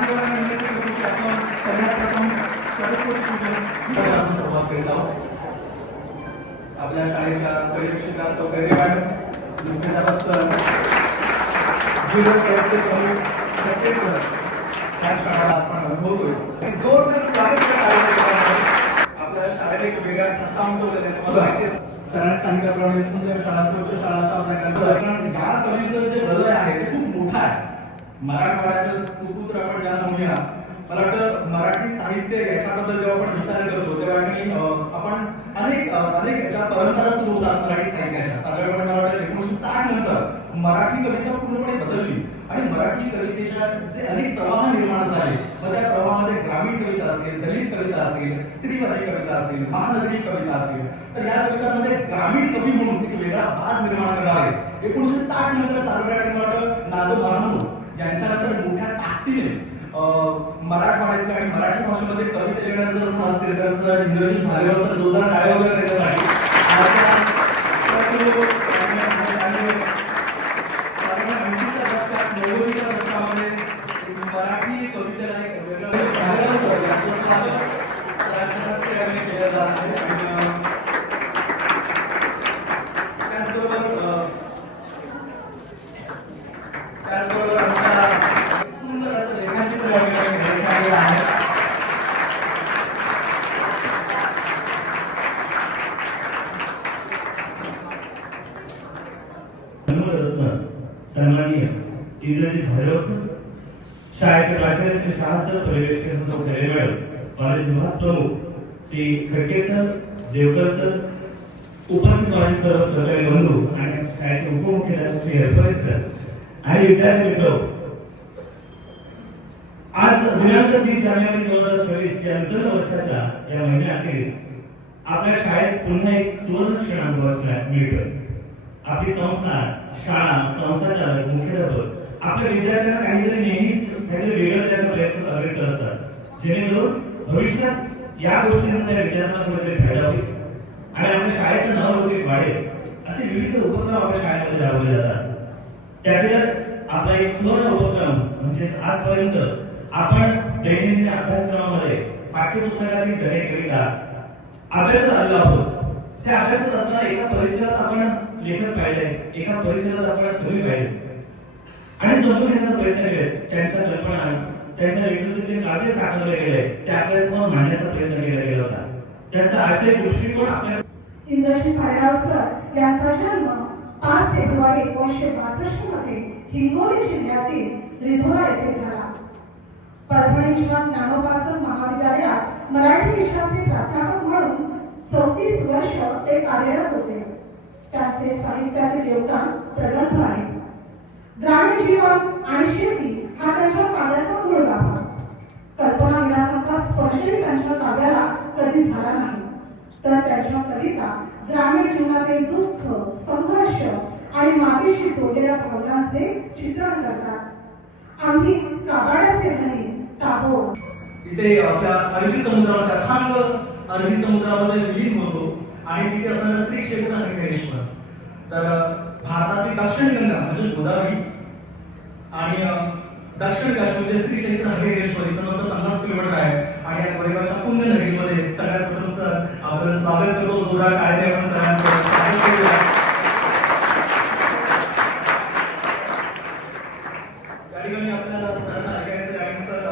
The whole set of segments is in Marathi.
मान्यवरांना विनंती करतो की आपण सगळ्यात प्रथम सरस्वती पूजन आपण सुरुवात करीत आहोत. आपल्या शाळेच्या परिरक्षिका सौ गैरे मॅडम, मुख्याध्यापक सर, ज्युनियर कॅडेटचे प्रमुख सचिव सर या शाळेला आपण अनुभवतोय. जोरदार स्वागत करण्यासाठी आपल्या शाळेत एक वेगळा ठसा उमटवलेला आहे. मला माहिती आहे सरांनी सांगितल्याप्रमाणे सुंदर शाळा स्वच्छ शाळा अशा या कवीचं जे हृदय आहे ते खूप मोठं आहे. मराठवाड्याचं सुपुत्र आपण ज्याला म्हणूया, मला वाटतं मराठी साहित्य याच्याबद्दल जेव्हा आपण विचार करतो तेव्हा आपण अनेक ज्या परंपरा सुरू होतात मराठी साहित्याच्या, साधारणपणे मला वाटतं 1960 नंतर मराठी कविता पूर्णपणे बदलली आणि मराठी कवितेच्या जे अनेक प्रवाह निर्माण झाले, मग त्या प्रवाहामध्ये ग्रामीण कविता असेल, दलित कविता असेल, स्त्रीवादी कविता असेल, महानगरी कविता असेल, तर या कवितांमध्ये ग्रामीण कवी म्हणून एक वेगळा बाज निर्माण करणारे 1960 नंतर सार्वजनिक नादो महानू यांच्यानंतर मोठ्या ताकदीने मराठवाड्यातल्या आणि मराठी भाषेमध्ये कविता लिहिणारे जर कोण असतील तर सर इंद्रजित भालेराव सर, जोरदार टाळ्या वगैरे त्याच्यासाठी. मराठी कवितेला एक वेगळं केलं जात आहे. त्याचबरोबर सुंदर असं रेखाचित्र आहे. सन्माननीय इंद्रजित भालेराव सर, शाळेचे प्राचार्य श्री शास्त्र पर्यवेक्षक सौ खरे मॅडम, कॉलेज विभाग प्रमुख श्री खडके सर, देवकर सर, उपस्थित कॉलेज सर्व सहकारी बंधू आणि शाळेचे उपमुख्याध्यापक श्री हरपरे सर आणि विद्यार्थी मित्र, आज दिनांक 30 जानेवारी 2026 या नूतन वर्षाच्या या महिन्याअखेरीस आपल्या शाळेत पुन्हा एक सुवर्ण क्षण अनुभवास मिळतो. आपली संस्था, शाळा, संस्थाचालक, मुख्याध्यापक आपल्या विद्यार्थ्यांना काहीतरी वेगळं देण्याचा प्रयत्न अग्रेसर असतात, जेणेकरून भविष्यात या गोष्टींचा त्या विद्यार्थ्यांना कुठेतरी फायदा होईल आणि आपल्या शाळेचं नाव लौकिक वाढेल. असे विविध उपक्रम आपल्या शाळेमध्ये राबवले जातात. त्यातीलच आपला एक सुवर्ण उपक्रम म्हणजे आजपर्यंत आपण दैनंदिन अभ्यासक्रमामध्ये पाठ्यपुस्तकातील गणे कविता अभ्यासत आलो आहोत. त्या अभ्यासात असताना एका परिचयात आपण लेखक पाहिले, एका परिचयात आपण कवी पाहिले आणि समजून घेण्याचा प्रयत्न केले. त्यांच्या कल्पना, त्यांच्या लेखनातून काव्य साकारले गेले, ते आपल्यासमोर मांडण्याचा प्रयत्न केला गेला होता. त्याचा आशय दृष्टिकोन आपल्या इंद्रजित भालेराव सर यांचा जन्म 5 फेब्रुवारी 1962 मध्ये हिंगोली जिल्ह्यातील रिधोरा येथे झाला. परभणीच्या ज्ञानोपासन महाविद्यालयात मराठी विषयाचे प्राध्यापक म्हणून 34 वर्ष ते कार्यरत होते. त्यांचे साहित्यातील योगदान प्रगल्भ आहे. ग्रामीण जीवन आणि शेती हा त्यांच्या काव्याचा मूळ गाभा. कल्पना विलासाचा स्पर्शही त्यांच्या काव्याला कधी झाला नाही, तर त्यांच्या कविता ग्रामीण जीवनातील दुःख, संघर्ष आणि मातीशी जोडलेल्या भावनांचे चित्रण करतात. आम्ही काबाड्याचे धनी ताबो इथे आपल्या अरबी समुद्रामध्ये अथांग अरबी समुद्रामध्ये विलीन होतो आणि तिथे असणारा श्री क्षेत्र हरिहरेश्वर, तर भारतातील दक्षिण गंगा म्हणजे गोदावरी आणि दक्षिण काशी म्हणजे श्री क्षेत्र हरिहरेश्वर इथं फक्त 50 किलोमीटर आहे. आणि या गोरेगावच्या पुण्यनगरीमध्ये सगळ्यात प्रथम सर आपलं स्वागत करतो. जोरदार टाळ्या आपण सगळ्यांचं स्वागत करूया. या ठिकाणी आपल्याला सरांना ऐकायचं आहे सर,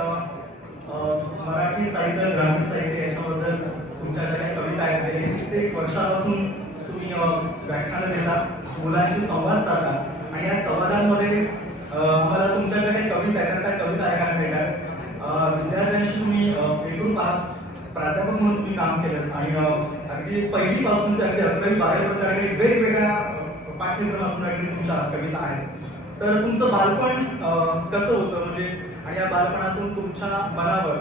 मराठी साहित्य, ग्रामीण साहित्य याच्याबद्दल तुमच्या ज्या काही कविता आहेत कित्येक वर्षापासून तुम्ही व्याख्यानं देता, मुलांशी संवाद साधता आणि या संवादांमध्ये आम्हाला तुमच्या ज्या काही कविता आहेत त्या कविता ऐकायला मिळतात. विद्यार्थ्यांशी तुम्ही एकरूप आहात, प्राध्यापक म्हणून तुम्ही काम केलं आणि अगदी पहिलीपासून ते अगदी 11वी 12वी वेगवेगळ्या पाठ्यक्रमातून अगदी तुमच्या कविता आहेत. तर तुमचं बालपण कसं होतं म्हणजे आणि या बालपणातून तुमच्या मनावर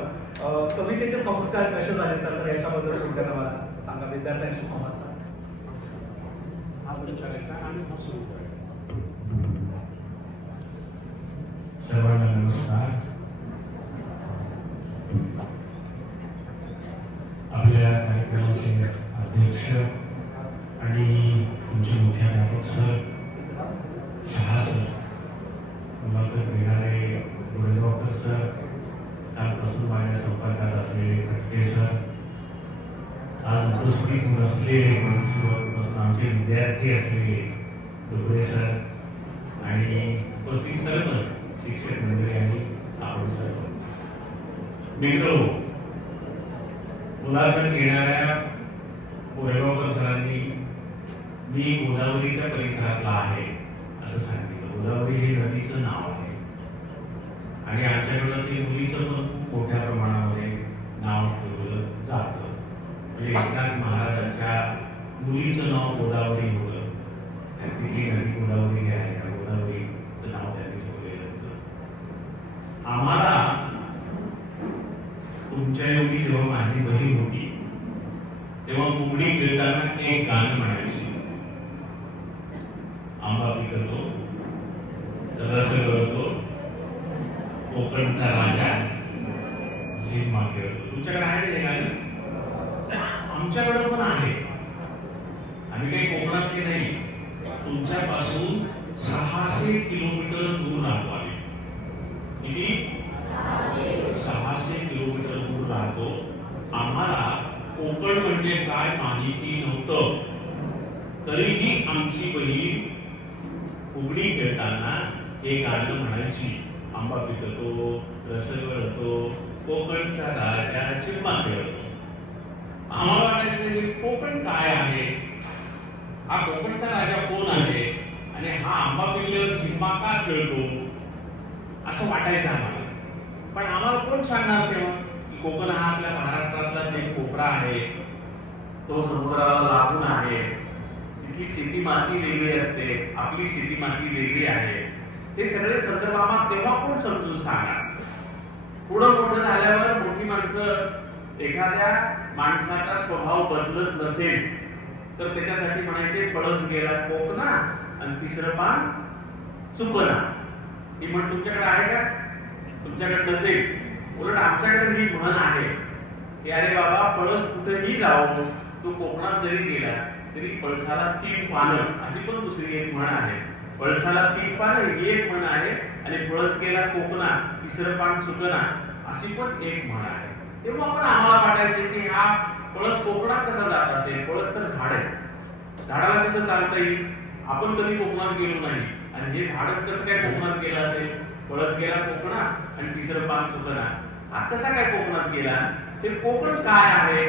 कवितेचे संस्कार कसे झाले सर, तर याच्याबद्दल थोडक्यात मला सांगा. विद्यार्थ्यांशी संवाद साधा. सर्वांना नमस्कार. आपल्या कार्यक्रमाचे अध्यक्ष आणि तुमचे मुख्याध्यापक सर, शाळा सर, मुलाखत घेणारे गोरेगावकर सर, विद्यार्थी असलेले डोबळे सर आणि उपस्थित सर्व शिक्षक मंडळी आणि आपण सर्व मित्र, मुलाखत घेणाऱ्या कोरेगावकर सरांनी मी गोदावरीच्या परिसरातला आहे असं सांगितलं. गोदावरी हे नदीचं नाव आहे आणि आमच्याकडं ते मुलीचं पण खूप मोठ्या प्रमाणामध्ये नाव ठेवलं जातं. म्हणजे एकनाथ महाराजांच्या मुलीचं नाव गोदावरी होतं. तिथली नदी गोदावरी जी आहे त्या गोदावरीचं नाव त्यांनी ठेवलेलं होतं. आम्हाला तुमच्या योगी जेव्हा माझी बहीण होती तेव्हा मुगडी खेळताना एक गाणं म्हणायची, आंबा पिकतो रस गळतो कोकणचा राजा झिम्मा खेळतो. तुमच्याकडे आहे का हे गाणं? आमच्याकडे पण आहे. आम्ही काही कोकणातले नाही. तुमच्यापासून 600 किलोमीटर दूर राहतो आम्ही. किती? 600 किलोमीटर दूर राहतो. आम्हाला कोकण म्हणजे काय माहिती नव्हतं. तरीही आमची बहीण फुगडी खेळताना हे गाणं म्हणायची, आंबा पिकतो रस गळतो कोकणचा राजा झिम्मा खेळतो. आम्हाला वाटायचं की कोकण काय आहे, हा कोकणचा राजा कोण आहे आणि हा आंबा पिकल्यावर झिम्मा का खेळतो असं वाटायचं आम्हाला. पण आम्हाला कोण सांगणार तेव्हा की कोकण हा आपल्या महाराष्ट्रातलाच एक कोपरा आहे, तो समुद्राला लागून आहे, तिथली शेती माती वेगळी असते, आपली शेती माती वेगळी आहे. हे सगळे संदर्भ आम्हाला तेव्हा कोण समजून सांगणार. पुढं मोठं झाल्यावर मोठी माणसं एखाद्या माणसाचा स्वभाव बदलत नसेल तर त्याच्यासाठी म्हणायचे पळस गेला कोकणा आणि तिसरं पान चुकना. ही म्हण तुमच्याकडे आहे का? तुमच्याकडे नसेल. उलट आमच्याकडे ही म्हण आहे की अरे बाबा पळस कुठेही जाओ, तू कोकणात जरी गेला तरी पळसाला 3 पानं, अशी पण दुसरी एक म्हण आहे. पळसाला 3 पानं ही एक म्हण आहे आणि पळस गेला कोकणा तिसरं पान चुकना अशी पण एक म्हण आहे. तेव्हा पण आम्हाला वाटायचे की हा पळस कोकणात कसा जात असेल, पळस तर झाड आहे, झाडाला कसं चालता येईल. आपण कधी कोकणात गेलो नाही आणि हे झाड कसं काय कोकणात गेलं असेल. पळस गेला कोकणा आणि तिसरं पान चुकना, हा कसा काय कोकणात गेला, हे कोकण काय आहे.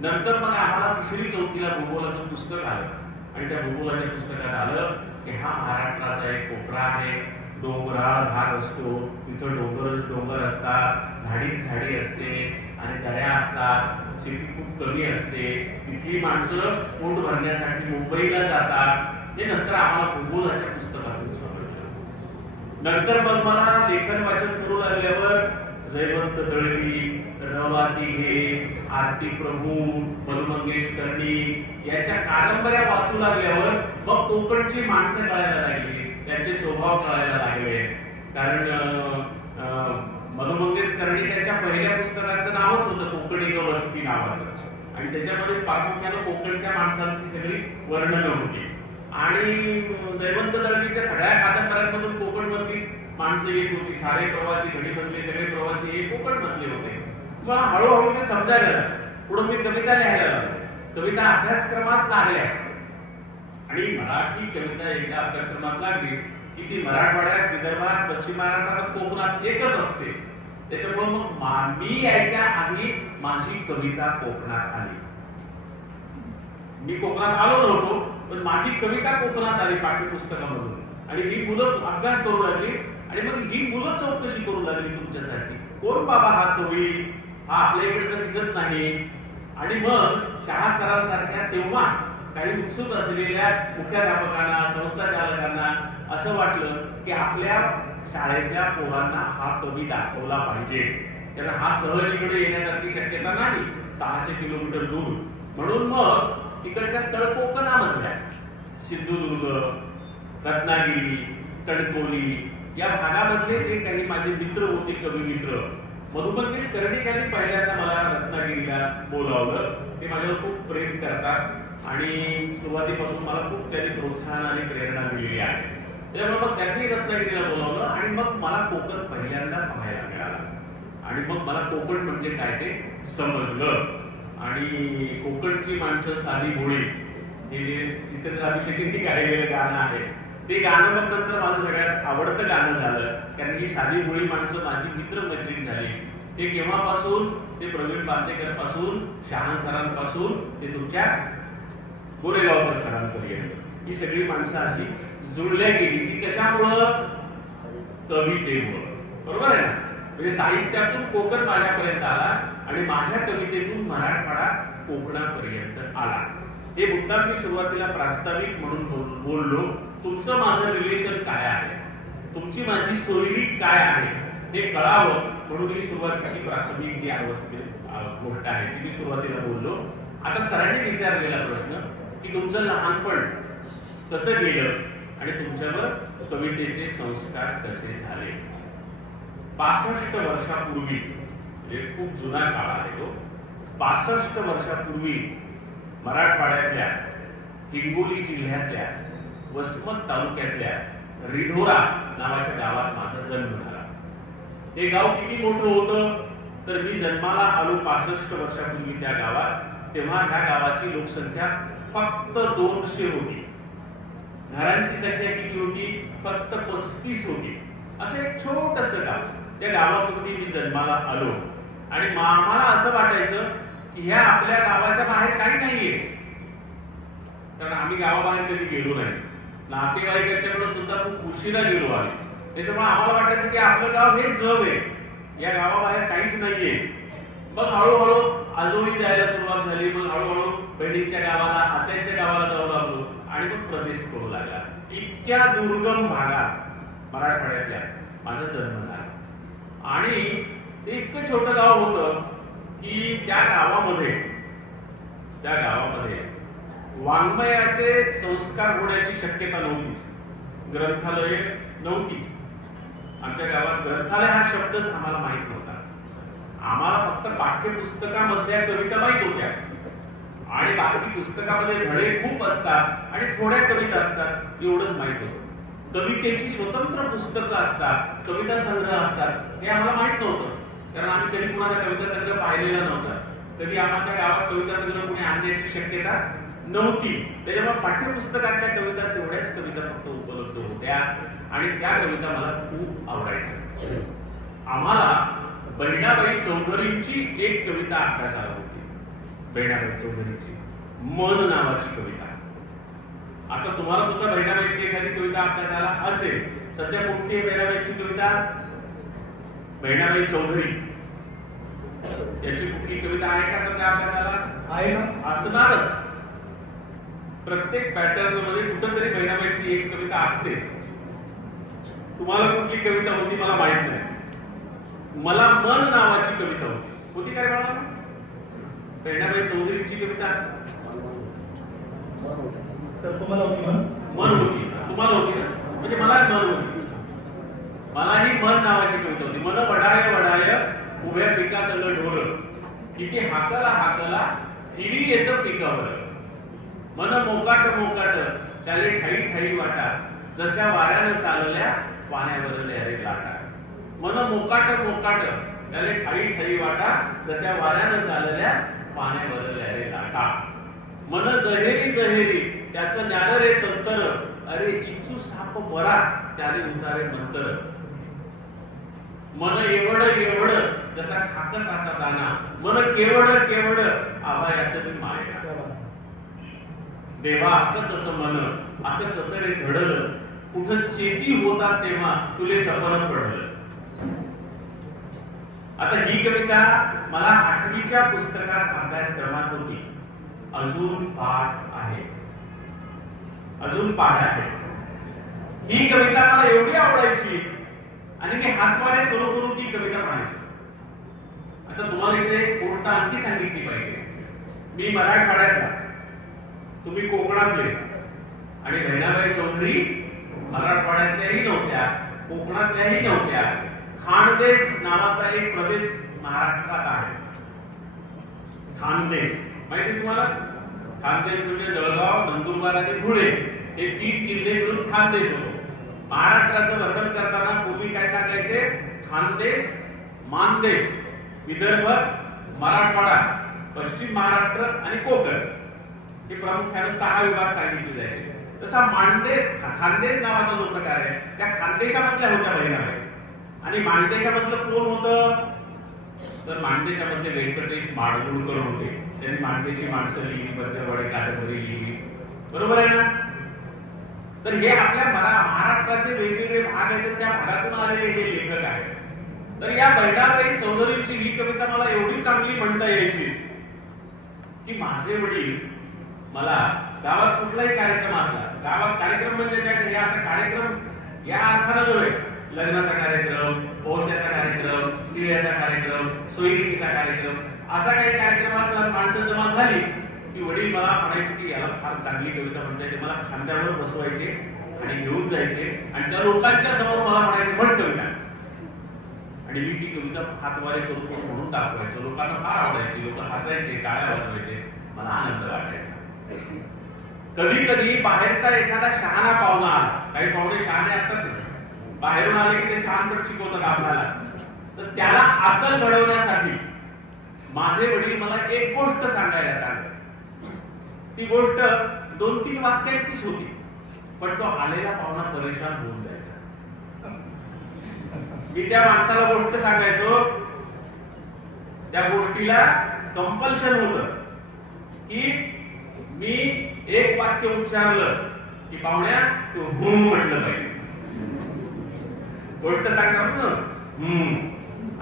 नंतर मग आम्हाला 3री-4थीला भूगोलाचं पुस्तक आलं आणि त्या भूगोलाच्या पुस्तकात आलं की हा महाराष्ट्राचा एक कोपरा आहे, डोंगराळ भाग असतो, तिथं डोंगरच डोंगर असतात, झाडीच झाडी असते आणि दऱ्या असतात, शेती खूप कमी असते, तिथली माणसं पोट भरण्यासाठी मुंबईला जातात. हे नंतर आम्हाला भूगोलाच्या पुस्तकातून समजलं. नंतर मग मला लेखन वाचन करू लागल्यावर जयवंत दळवी, रवा दिघे, आरती प्रभू, मधु मंगेश कर्णिक याच्या कादंबऱ्या वाचू लागल्यावर मग कोकणची माणसं कळायला लागली, त्यांचे स्वभाव कळायला लागले. कारण मधु मंगेश कर्णिक यांच्या पहिल्या पुस्तकाचं नावच होतं कोकणी ग वस्ती नावाचं आणि त्याच्यामध्ये प्रामुख्यानं कोकणच्या माणसांची सगळी वर्णनं होती. आणि जयवंत दळवीच्या सगळ्या कादंबऱ्यांमधून कोकण मधली माणसं येत होती. सारे प्रवासी, घडीमधले सगळे प्रवासी हे कोकण मधले होते. मग हळूहळू ते समजायला लागलं. पुढे मी कविता लिहायला लागलो, कविता अभ्यासक्रमात लागल्या आणि मराठी कविता एकदा अभ्यासक्रमात लागली की ती मराठवाड्यात, विदर्भात, पश्चिम महाराष्ट्रात, कोकणात एकच असते. त्याच्यामुळे मग मी यायच्या आधी माझी कविता कोकणात आली. मी कोकणात आलो नव्हतो पण माझी कविता कोकणात आली पाठ्यपुस्तकामधून आणि ही मुलं अभ्यास करू लागली आणि मग ही मुलं चौकशी करू लागली तुमच्यासाठी, कोण बाबा हा कवी, हा आपल्या इकडचा दिसत नाही. आणि मग शाळा सरांसारख्या तेव्हा काही उत्सुक असलेल्या मुख्याध्यापकांना, संस्थाचालकांना असं वाटलं की आपल्या शाळेतल्या पोरांना हा कवी दाखवला पाहिजे. कारण हा सहज इकडे येण्यासारखी शक्यता नाही, 600 किलोमीटर दूर. म्हणून मग तिकडच्या तळकोकणामधल्या सिंधुदुर्ग, रत्नागिरी, कणकवली या भागामधले जे काही माझे मित्र होते, कवी मित्र, मधु मंगेश कर्णिकांनी पहिल्यांदा मला रत्नागिरीला बोलावलं. ते माझ्यावर खूप प्रेम करतात आणि सुरुवातीपासून मला खूप त्यांनी प्रोत्साहन आणि प्रेरणा दिलेली आहे. त्यामुळे मग त्यांनी रत्नागिरीला बोलावलं आणि मग मला कोकण पहिल्यांदा पाहायला मिळालं आणि मग मला कोकण म्हणजे काय ते समजलं. आणि कोकणची माणसं साधी भोळी, हे जे जितेंद्र अभिषेकींनी गायलेलं गाणं आहे ते गाणं मग नंतर माझं सगळ्यात आवडतं गाणं झालं, कारण ही साधी मुळी माणसं माझी मित्र मैत्रीण झाली. ते केव्हापासून, ते प्रवीण बांदेकर पासून, शहान सरांपासून ते तुमच्या गोरेगावकर सरांपर्यंत ही सगळी माणसं अशी जुळल्या गेली. ती कशामुळं? कवितेमुळं. बरोबर आहे ना? म्हणजे साहित्यातून कोकण माझ्यापर्यंत आला आणि माझ्या कवितेतून मराठवाडा कोकणापर्यंत आला. हे मुद्दाम मी सुरुवातीला प्रास्ताविक म्हणून बोललो. तुमचं माझं रिलेशन काय आहे, तुमची माझी सोयरीक काय आहे हे कळावं म्हणून ही सुरुवातीची प्राथमिक जी गोष्ट आहे ती मी सुरुवातीला बोललो. आता सरांनी विचारलेला प्रश्न की तुमचं लहानपण कसं गेलं आणि तुमच्यावर कवितेचे संस्कार कसे झाले. 65 वर्षापूर्वी, म्हणजे खूप जुना काळ आहे तो, 65 वर्षापूर्वी मराठवाड्यातल्या हिंगोली जिल्ह्यातल्या वसमत तालुक्यातल्या रिधोरा नावाच्या गावात माझा जन्म झाला. हे गाव किती मोठं होतं तर मी जन्माला आलो 65 वर्षापूर्वी त्या गावात, तेव्हा ह्या गावाची लोकसंख्या फक्त 200 होती. घरांची संख्या किती होती? फक्त 35 होती. असं एक छोटंसं गाव. त्या गावामध्ये मी जन्माला आलो आणि आम्हाला असं वाटायचं की ह्या आपल्या गावाच्या बाहेर काही नाहीये, कारण आम्ही गावाबाहेर कधी गेलो नाही. नातेवाईकांच्याकडे सुद्धा खूप उशिरा गेलो आम्ही. त्याच्यामुळे आम्हाला वाटायचं की आपलं गाव हे जग आहे, या गावाबाहेर काहीच नाहीये. मग हळूहळू आजोळी जायला सुरुवात झाली. मग हळूहळू बहिणीच्या गावाला, आत्यांच्या गावाला जाऊ लागलो आणि मग प्रदेश करू लागला. इतक्या दुर्गम भागात मराठवाड्यातल्या माझा जन्म झाला आणि ते इतकं छोटं गाव होतं की त्या गावामध्ये वाङ्मयाचे संस्कार होण्याची शक्यता नव्हतीच. ग्रंथालय नव्हती. आमच्या गावात ग्रंथालय हा शब्दच आम्हाला माहित नव्हता. आम्हाला फक्त पाठ्यपुस्तकामधल्या कविता माहित होत्या आणि बाकी पुस्तकामध्ये धडे खूप असतात आणि थोड्या कविता असतात एवढंच माहित होतं. कवितेची स्वतंत्र पुस्तकं असतात, कविता संग्रह असतात हे आम्हाला माहित नव्हतं, कारण आम्ही कधी कुणाचा कविता संग्रह पाहिलेला नव्हता. कधी आमच्या गावात कविता संग्रह कोणी आणण्याची शक्यता नव्हती. त्याच्यामुळे पाठ्यपुस्तकातल्या कविता तेवढ्याच कविता फक्त उपलब्ध होत्या आणि त्या कविता मला खूप आवडायच्या. आम्हाला बहिणाबाई चौधरींची एक कविता अभ्यासाला होती. बहिणाबाई चौधरीची मन नावाची कविता. आता तुम्हाला सुद्धा बहिणाबाईची एखादी कविता अभ्यासाला असेल. सध्या कोणती आहे बहिणाबाईची कविता? बहिणाबाई चौधरी याची कुठली कविता आहे का सध्या अभ्यासाला? आहे ना? असणारच. प्रत्येक पॅटर्न मध्ये कुठंतरी बहिणाबाईची एक कविता असते. तुम्हाला कुठली कविता होती मला माहित नाही. मला मन नावाची कविता होती काय बाळा? बहिणाबाई चौधरीची कविता सर तुम्हाला होती मन होती. तुम्हाला होती ना? म्हणजे मला मन होती. मलाही मन नावाची कविता होती. मन वडाय वडाय उभ्या पिकातलं ढोर, किती हाकला हाकला हिरी येतं पिकावर. मन मोकाट मोकाट त्याले ठाई ठाई वाटा, जशा वाऱ्यानं चालल्या पाण्यावर लहरे लाटा. मन मोकाट मोकाट त्याले ठाई ठाई वाटा, जशा वाऱ्यानं चालल्या पाण्यावर लहरे लाटा. मन जहेरी जहेरी त्याचं न्यार रे तंतर, अरे इच्छू साप बरा त्याने उतारे मंतर. मन एवढ एवढ जसा खाकसाचा दाना, मन केवढ केवढ आभायात मी माया. देवा असं कसं मन, असं कसं रे घडलं, कुठं चेती होता तेव्हा तुले सपन पडलं. आता ही कविता मला 8वीच्या पुस्तकात अभ्यासक्रमात होती. अजून पाठ आहे. ही कविता मला एवढी आवडायची आणि मी हातवारे करू करू ती कविता म्हणायची. आता तुम्हाला इथे गोष्ट आणखी सांगितली पाहिजे. मी मराठवाड्यातला, तुम्ही कोकणातले आणि बहिणाबाई चौधरी मराठवाड्यातल्याही नव्हत्या, कोकणातल्याही नव्हत्या. खानदेश नावाचा एक प्रदेश महाराष्ट्रात आहे. खानदेश माहिती तुम्हाला? खानदेश म्हणजे जळगाव, नंदुरबार आणि धुळे हे 3 जिल्हे मिळून खानदेश होतो. महाराष्ट्राचं वर्णन करताना पूर्वी काय सांगायचे? खानदेश, मानदेश, विदर्भ, मराठवाडा, पश्चिम महाराष्ट्र आणि कोकण हे प्रामुख्याने 6 विभाग सांगितले जायचे. तसा खानदेश नावाचा जो प्रकार आहे त्या खानदेशामधल्या होत्या बहिणाबाई. आणि माणदेशामधलं कोण होतं तर माणदेशामधले व्यंकटेश माडगुळकर होते. त्यांनी माणदेशी माणसं लिहिली, बर्दरवाडी कादंबरी लिहिली, बरोबर आहे ना. तर हे आपल्या महाराष्ट्राचे वेगवेगळे भाग आहेत, त्या भागातून आलेले हे लेखक आहेत. तर या बहिणाबाई चौधरींची ही कविता मला एवढी चांगली म्हणता यायची की माझे वडील मला गावात कुठलाही कार्यक्रम असला, गावात कार्यक्रम म्हणजे काय, हे असा कार्यक्रम या अर्थानं नव्हे, लग्नाचा कार्यक्रम, पौष्याचा कार्यक्रम, टिळ्याचा कार्यक्रम, सोयरिकीचा कार्यक्रम, असा काही कार्यक्रम असला, माणसं जमा झाली की वडील मला म्हणायचे की याला फार चांगली कविता म्हणता येते. मला खांद्यावर बसवायचे आणि घेऊन जायचे आणि त्या लोकांच्या समोर मला म्हणायचे म्हण कविता. आणि मी ती कविता हातवारे करून म्हणून दाखवायचो. लोकांना फार आवडायची, लोक हसायचे, टाळ्या वाजवायचे, मला आनंद वाटायचा. कधी कधी बाहेरचा एखादा शहाणा पाहुणा आला, काही पाहुणे शहाणे असतात, बाहेरून आले की ते शहाणपण शिकवतात आपल्याला, तर त्याला अक्कल घडवण्यासाठी माझे वडील मला एक गोष्ट सांगायला सांगत. ती गोष्ट 2-3 वाक्यांचीच होती, पण तो आलेला पाहुणा परेशान होऊन जायचा. मी त्या माणसाला गोष्ट सांगायचो, त्या गोष्टीला कंपल्शन होतं की मी एक वाक्य उच्चारलं की पाहुण्या तू म्हटलं पाहिजे. गोष्ट सांगणार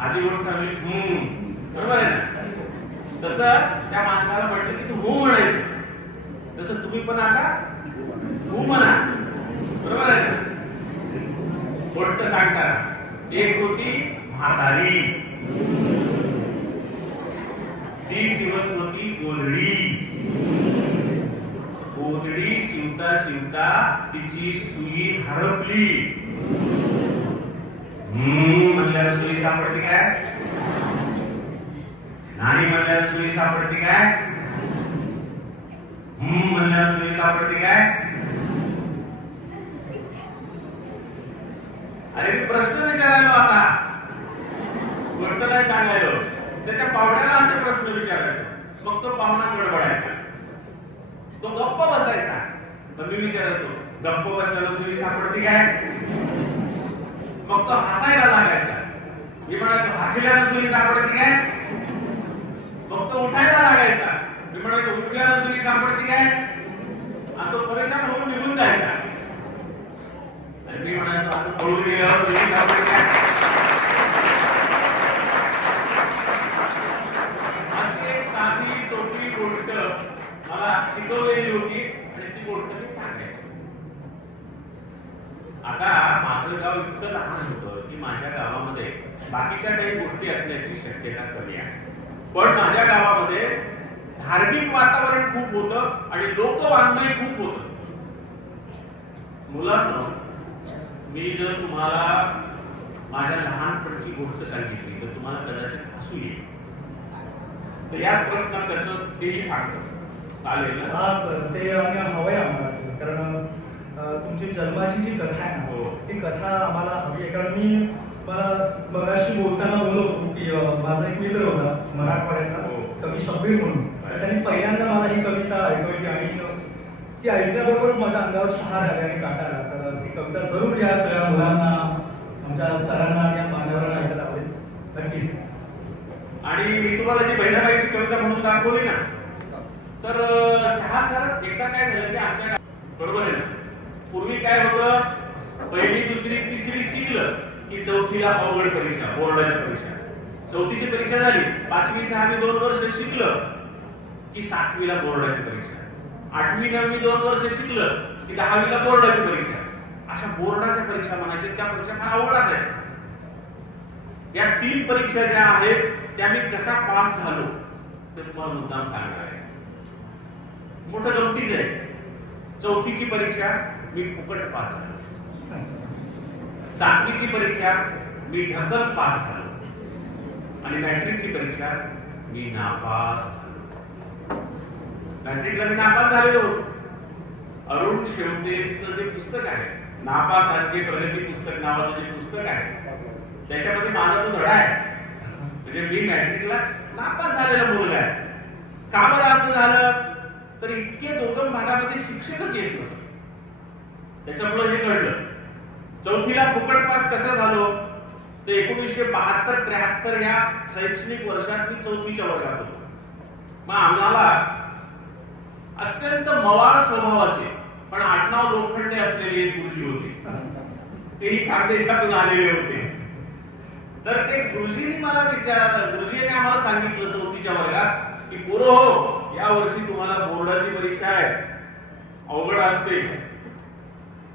आजी गोष्ट बरोबर आहे ना. तसं त्या माणसाला म्हटलं की तू म्हणायचं. तसं तुम्ही पण आता म्हणा, बरोबर आहे ना. गोष्ट सांगताना एक होती म्हातारी, ती शिवत होती गोधडी. गोधडी शिवता शिवता तिची सुई हरपली. म्हणल्याला सुई सापडते काय? नाही म्हणल्याला सुई सापडते काय? म्हणल्याला सुई सापडते काय? अरे मी प्रश्न विचारायलो, आता गोष्ट नाही सांगायलो. त्या पाहुण्याला असे प्रश्न विचारायचो, मग तो पाहुणा गडबडायचा, तो गप्प बसायचा. मग मी विचारायचो गप्प बसल्याला सुई सापडते काय? मग तो हसायला लागायचा. मी म्हणायचो हसल्याला सुई सापडते काय? मग तो उठायला लागायचा. मी म्हणायचो उठल्याला सुई सापडते काय? आणि तो परेशान होऊन निघून जायचा. आणि मी म्हणायचो असं पळून गेल्यावर सुई सापडते काय? अशी एक साधी सोपी गोष्ट मला शिकवलेली होती आणि ती गोष्ट मी सांगायचो. आता माझं गाव इतकं लहान होतं की माझ्या गावामध्ये बाकीच्या काही गोष्टी असण्याची शक्यता कमी आहे, पण माझ्या गावामध्ये धार्मिक वातावरण खूप होतं आणि लोकवाङ्मय खूप होतं. मुलांना मी जर तुम्हाला माझ्या लहानपणची गोष्ट सांगितली तर तुम्हाला कदाचित हसू येईल. तर याच प्रश्नात त्याचं तेही सांगतो, चालेल ना? हा सर, ते हवंय आम्हाला, कारण तुमची जन्माची जी कथा आहे ना, ती कथा आम्हाला हवी आहे. कारण मी मगाशी बोलताना बोललो की माझा एक मित्र होता मराठवाड्यातला, कवी शब्बीर म्हणून. त्यांनी पहिल्यांदा मला ही कविता ऐकवली आणि ती ऐकल्याबरोबरच माझ्या अंगावर शहार आले आणि काटा आला. तर ती कविता जरूर या सगळ्या मुलांना, आमच्या सरांना, या मान्यवरांना ऐकायला आवडेल नक्कीच. आणि मी तुम्हाला जी बहिणाबाईची कविता म्हणून दाखवली ना, तर सर एकदा काय झालं की आमच्या, बरोबर आहे ना, पूर्वी काय होतं, पहिली दुसरी तिसरी शिकलं की चौथीला अवघड परीक्षा, बोर्डाची परीक्षा. चौथीची परीक्षा झाली, 5वी 6वी 2 वर्ष शिकलं की 7वीला बोर्डाची परीक्षा. 8वी 9वी 2 वर्ष शिकलं की 10वीला बोर्डाची परीक्षा. अशा बोर्डाच्या परीक्षा म्हणायच्या, त्या परीक्षा फार अवघड असायच्या. या 3 परीक्षा ज्या आहेत त्या मी कसा पास झालो तर तुम्हाला मुद्दाम सांगणार आहे. मोठं गमतीच आहे. चौथीची परीक्षा मी फुकट पास झालो, 7वीची परीक्षा मी ढकल पास झालो आणि मॅट्रिकची परीक्षा मी नापास झालो. मॅट्रिकला मी नापास झालेलो होतो. अरुण शेवतेचं जे पुस्तक आहे, नापासांचे प्रगती पुस्तक नावाचं जे पुस्तक आहे, त्याच्यामध्ये माझा तो धडा आहे. म्हणजे मी मॅट्रिकला नापास झालेला मुलगा आहे. का बरं असं झालं तर इतके दुर्गम भागामध्ये शिक्षकच येत नसत. त्याच्यामुळे हे कळलं. चौथीला फुकट पास कसं झालो तर 1972-73 या शैक्षणिक वर्षात मी चौथीच्या वर्गात होतो. मग आम्हाला अत्यंत मवाळ स्वभावाचे पण आडनाव लोखंडे असलेले एक गुरुजी होते. तेही खानदेशातून आलेले होते. तर ते गुरुजींनी मला विचारलं, गुरुजींनी आम्हाला सांगितलं चौथीच्या वर्गात की पोरं हो, या वर्षी तुम्हाला बोर्डाची परीक्षा आहे, अवघड असते.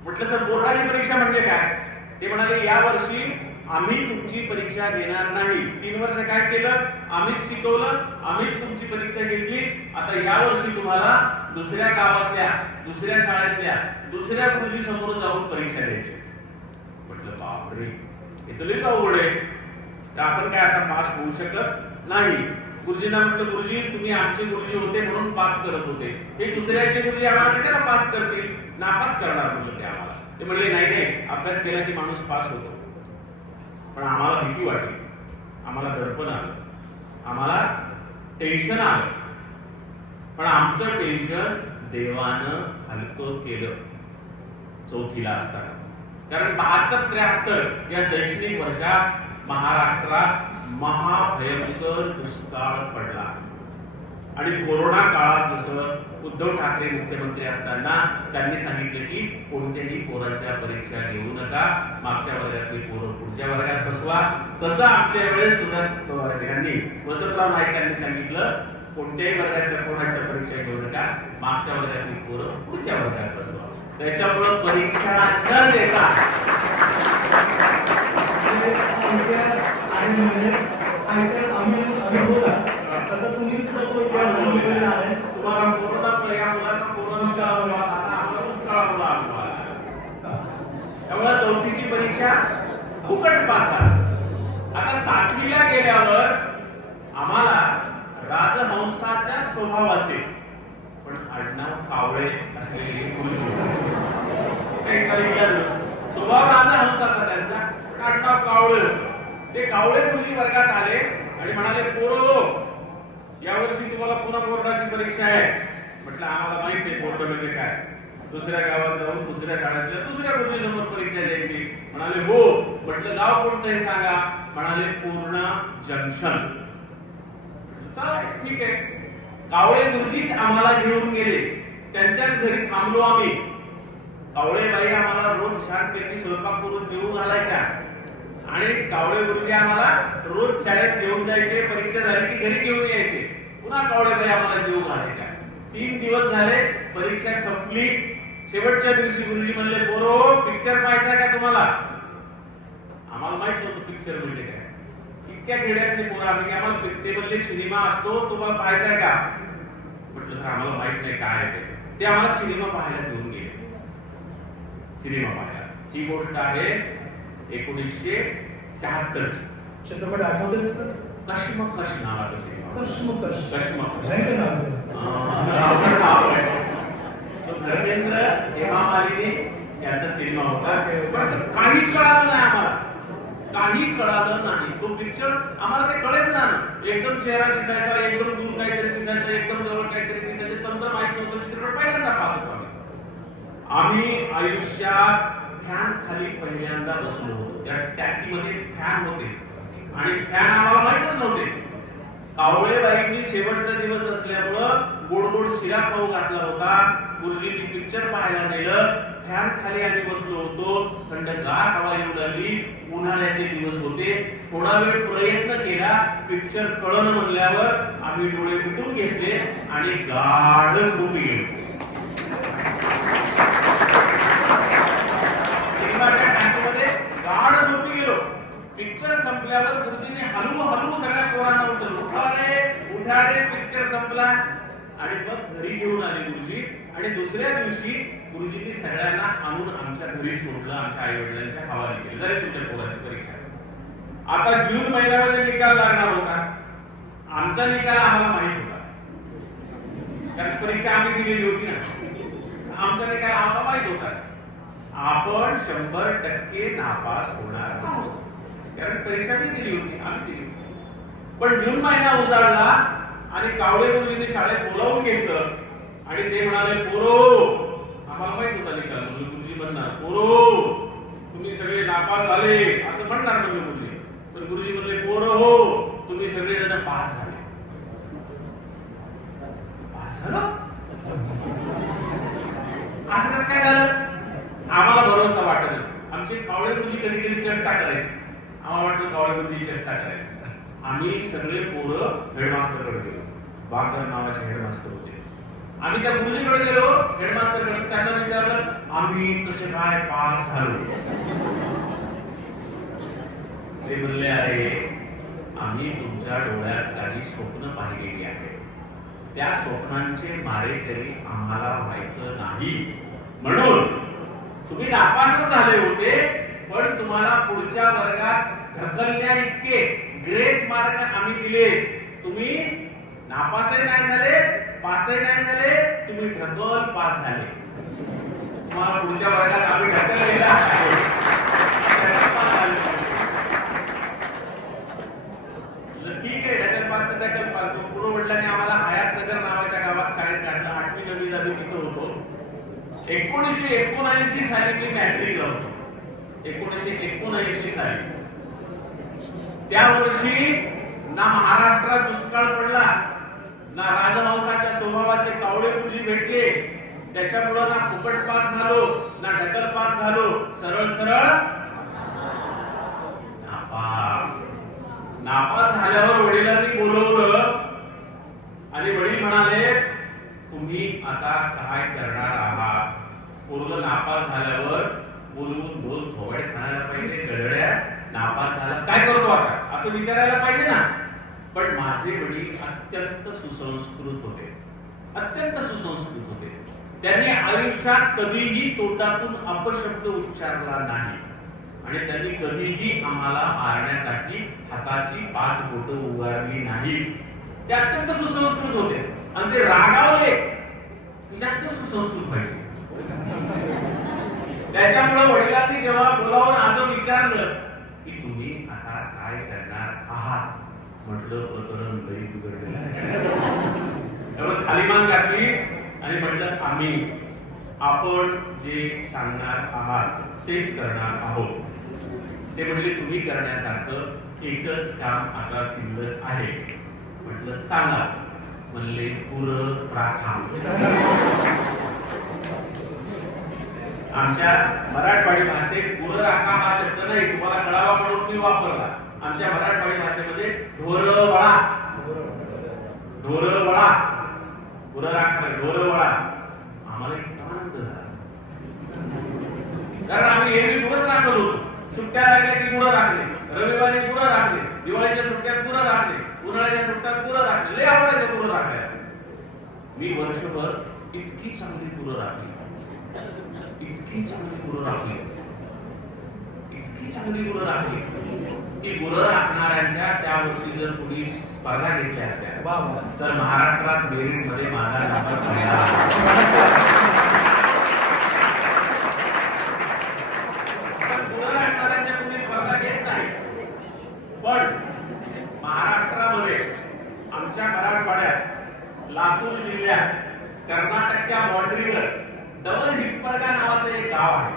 म्हटलं सर बोर्डाची परीक्षा म्हणजे काय? ते म्हणाले या वर्षी आम्ही तुमची परीक्षा घेणार नाही. 3 वर्ष काय केलं? आम्हीच शिकवलं, आम्हीच तुमची परीक्षा घेतली. आता या वर्षी तुम्हाला दुसऱ्या गावातल्या, दुसऱ्या शाळेतल्या, दुसऱ्या गुरुजी समोर जाऊन परीक्षा द्यायची. म्हटलं बापरे, हे तर लईच अवघड आहे. तर आपण काय आता पास होऊ शकत नाही. गुरुजींना म्हटलं गुरुजी तुम्ही आमचे गुरुजी होते म्हणून पास करत होते, हे दुसऱ्याचे गुरुजी आम्हाला कशाला पास करतील, नापास करणार म्हणलं ते आम्हाला. ते म्हणले नाही नाही, अभ्यास केला की माणूस पास होतो. पण आम्हाला भीती वाटली, आम्हाला दडपण आलं, आम्हाला टेन्शन आलं. पण आमचं टेन्शन देवानं हलकं केलं चौथीला असताना. कारण 72-73 या शैक्षणिक वर्षात महाराष्ट्रात महाभयंकर दुष्काळ पडला. आणि कोरोना काळात जसं उद्धव ठाकरे मुख्यमंत्री असताना त्यांनी सांगितले की कोणत्याही पोरांच्या परीक्षा घेऊ नका, मागच्या वर्गातली पोरं पुढच्या वर्गात बसवा. तसं आमच्या वेळेस सुद्धा वसंतराव नाईक यांनी सांगितलं कोणत्याही वर्गातल्या पोरांच्या परीक्षा घेऊ नका, मागच्या वर्गातली पोरं पुढच्या वर्गात बसवा. त्याच्यामुळे परीक्षा न देता तसं तुम्ही सुद्धा तो इतिहास अनुभवलेला आहे. तुम्हाला कोरोनामुळे या मुलांना कोरोना त्यामुळे चौथीची परीक्षा फुकट पास झाली. आता 7वीला गेल्यावर आम्हाला राजहंसाच्या स्वभावाचे पण आडनाव कावळे असलेले गुरुजी स्वभाव राजहंसाचा त्यांचा, आडनाव कावळे होतं. ते कावळे गुरुजी वर्गात आले आणि म्हणाले पोरो यावर्षी तुम्हाला पुन्हा बोर्डाची परीक्षा आहे. म्हटलं आम्हाला माहित आहे बोर्ड म्हणजे काय, दुसऱ्या गावात जाऊन दुसऱ्या काळातल्या दुसऱ्या गुरुजी समोर परीक्षा द्यायची. म्हणाले हो. म्हटलं गाव कोणतं हे सांगा. म्हणाले पूर्णा जंक्शन. चालेल ठीक आहे. कावळे गुरुजीच आम्हाला घेऊन गेले, त्यांच्याच घरी थांबलो आम्ही. कावळे बाई आम्हाला रोज छानपैकी स्वयंपाक करून जेवू घालायच्या आणि कावळे गुरुजी आम्हाला रोज शाळेत घेऊन जायचे. परीक्षा झाली की घरी घेऊन यायचे. पुन्हा कावळे बाई आम्हाला जेवू घालायच्या. 3 दिवस झाले, परीक्षा संपली. शेवटच्या दिवशी गुरुजी म्हणले पोरो पिक्चर पाहायचा का तुम्हाला? आम्हाला माहित नव्हतं पिक्चर म्हणजे काय. इतक्या खेड्यातले पोरं आम्ही, आम्हाला ते म्हणले सिनेमा असतो तुम्हाला पाहायचा आहे का? म्हटलं सर आम्हाला माहित नाही काय आहे ते आम्हाला सिनेमा पाहायला घेऊन गेले. सिनेमा पाहायला ही गोष्ट आहे 1976 ची. चित्रपट आठवतोय सर? कश्मकश नावाचा सिनेमा. कश्मकश. कश्मकश नाही का नाव सर? तो धर्मेंद्र हेमा मालिनी यांचा सिनेमा होता. पण तो काही कळालं नाही आम्हाला, काही कळालं नाही. तो पिक्चर आम्हाला ते कळेच ना. एकदम चेहरा दिसायचा, एकदम दूर काहीतरी दिसायचं, एकदम जवळ काहीतरी दिसायचं. तंत्र माहित नव्हतं. चित्रपट पहिल्यांदा पाहत होतो आम्ही आयुष्यात. फॅन खाली पहिल्यांदा बसलो होतो. त्या टॅकीमध्ये फॅन होते आणि फॅन आम्हाला माहितच नव्हते. कावळेबाईंनी शेवटचा दिवस असल्यामुळं गोड गोड शिरा खाऊ घातला होता. गुरुजींनी पिक्चर पाहायला नेलं. फॅन खाली आम्ही बसलो होतो. थंडगार हवा येऊ लागली. उन्हाळ्याचे दिवस होते. थोडा वेळ प्रयत्न केला. पिक्चर कळलं म्हणल्यावर आम्ही डोळे मिटून घेतले आणि गाढ झोपी गेलो. गाढ झोपी गेलो. पिक्चर संपल्यावर गुरुजींनी हलू हलू सगळ्या पोरांना उठवलं. उठा रे पिक्चर संपला. आणि मग घरी घेऊन आले गुरुजी. आणि दुसऱ्या दिवशी गुरुजींनी सगळ्यांना आणून आमच्या घरी सोडलं. आमच्या आई वडिलांच्या हवाली केलं. झाली तुमच्या पोरांची परीक्षा. आता जून महिन्यामध्ये निकाल लागणार होता. आमचा निकाल आम्हाला माहित होता, कारण परीक्षा आम्ही दिलेली होती ना. आमचा निकाल आम्हाला माहित होता. आपण 100% नापास होणार आहोत, कारण परीक्षा मी दिली होती, आम्ही दिली होती. पण जून महिना उजाडला आणि कावळे गुरुजींनी शाळेत बोलावून घेतलं आणि ते म्हणाले, पोरो, आम्हाला माहित होता निकाल, म्हणलं गुरुजी म्हणणार, पोरो तुम्ही सगळे नापास झाले असं म्हणणार म्हणलं गुरुजी. पण गुरुजी म्हणले, पोरो हो तुम्ही सगळे जण पास झाले. पास झालं असं कसं काय झालं? आम्हाला भरोसा वाटत नाही. आमचे कावळे गुरुजी कधी कधी चेष्टा करायचे. आम्हाला वाटलं कावळे गुरुजी चेष्टा करायचे. आम्ही सगळे पोरं हेडमास्टरकडे गेलो. बाकर नावाचे हेडमास्टर होते. आम्ही त्या गुरुजीकडे गेलो, हेडमास्टरकडे. त्यांना विचारलं, आम्ही कसे काय पास झालो? ते म्हणले, अरे आम्ही तुमच्या डोळ्यात काही स्वप्न पाहिलेली आहेत. त्या स्वप्नांचे मारेकरी आम्हाला व्हायचं नाही, म्हणून तुम्ही नापासच झाले होते, पण तुम्हाला पुढच्या वर्गात ढकलण्या इतके ग्रेस मार्क आम्ही दिले. तुम्ही नापासही नाही झाले, पासही नाही झाले, तुम्ही ढकल पास झाले. तुम्हाला पुढच्या वर्गात आम्ही ढकललेला आहे. ठीक आहे, ढकल पास तर ढकल पास. पूर्व वडिलांनी आम्हाला हयातनगर नावाच्या गावात शाळेत घातलं. 8वी 9वी 10वी तिथं होतो. 1979 साली मी मॅट्रिकला होतो. 1979 साली. त्या वर्षी ना महाराष्ट्रात दुष्काळ पडला, ना राजहंसाच्या स्वभावाचे कावळे गुरुजी भेटले. त्याच्यामुळे ना फुकट पास झालो, ना ढकल पास झालो, सरळ सरळ नापास. नापास झाल्यावर वडिलांनी बोलवलं आणि वडील म्हणाले, तुम्ही आता काय करणार आहात? पूर्ण नापास झाल्यावर बोलवून 2 थोबाडे खायला पाहिजे. गडड्या, नापास झालास काय करतो आता असं विचारायला पाहिजे ना. पण माझे वडील अत्यंत सुसंस्कृत होते, अत्यंत सुसंस्कृत होते. त्यांनी आयुष्यात कधीही तोंडातून अपशब्द उच्चारला नाही आणि त्यांनी कधीही आम्हाला मारण्यासाठी हाताची 5 बोटं उगारली नाही. ते अत्यंत सुसंस्कृत होते आणि ते रागावले की जास्त सुसंस्कृत व्हायचे. त्याच्यामुळे वडिलांनी जेव्हा बोलावून असं विचारलं की तुम्ही आता काय करणार आहात, म्हटलं प्रकरण लई बिघडलेलं आहे. त्यामुळे खाली मान घातली आणि म्हटलं, आपण जे सांगणार आहात तेच करणार आहोत. ते म्हणले, तुम्ही करण्यासारखं एकच काम आता शिल्लक आहे. म्हटलं, सांगा. म्हणले, पुरं राखा. आमच्या मराठवाडी भाषेत पुरं राखा हा शब्द नाही, तुम्हाला कळावा म्हणून मी वापरला. आमच्या मराठवाडी भाषेमध्ये ढोरं वळा, ढोरं वळा, पुरं राखा, ढोरं वळा. आम्हाला इतका आनंद झाला, कारण आम्ही एरवी पुरंच राखत होतो. सुट्ट्या लागल्या की गुरं राखले, रविवारी गुरं राखले, दिवाळीच्या सुट्ट्यात गुरं राखले, उन्हाळ्याच्या सुट्ट्यात गुरं राखले. लय आवडायचं गुरं राखायला. मी वर्षभर इतकी चांगली गुरं राखली, इतकी चांगली गुरं राखली, इतकी चांगली गुरं राखली की गुरं राखणाऱ्यांच्या त्या वर्षी जर कोणी स्पर्धा घेतल्या असत्या तर महाराष्ट्रात मेरिट मध्ये माझा नंबर पहिला. गुरं राखणाऱ्यांच्या कोणी स्पर्धा घेत नाही, पण महाराष्ट्रामध्ये आमच्या मराठवाड्यात लातूर जिल्ह्यात कर्नाटकच्या बाउंड्रीवर डबल हिप्परगा नावाचं एक गाव आहे.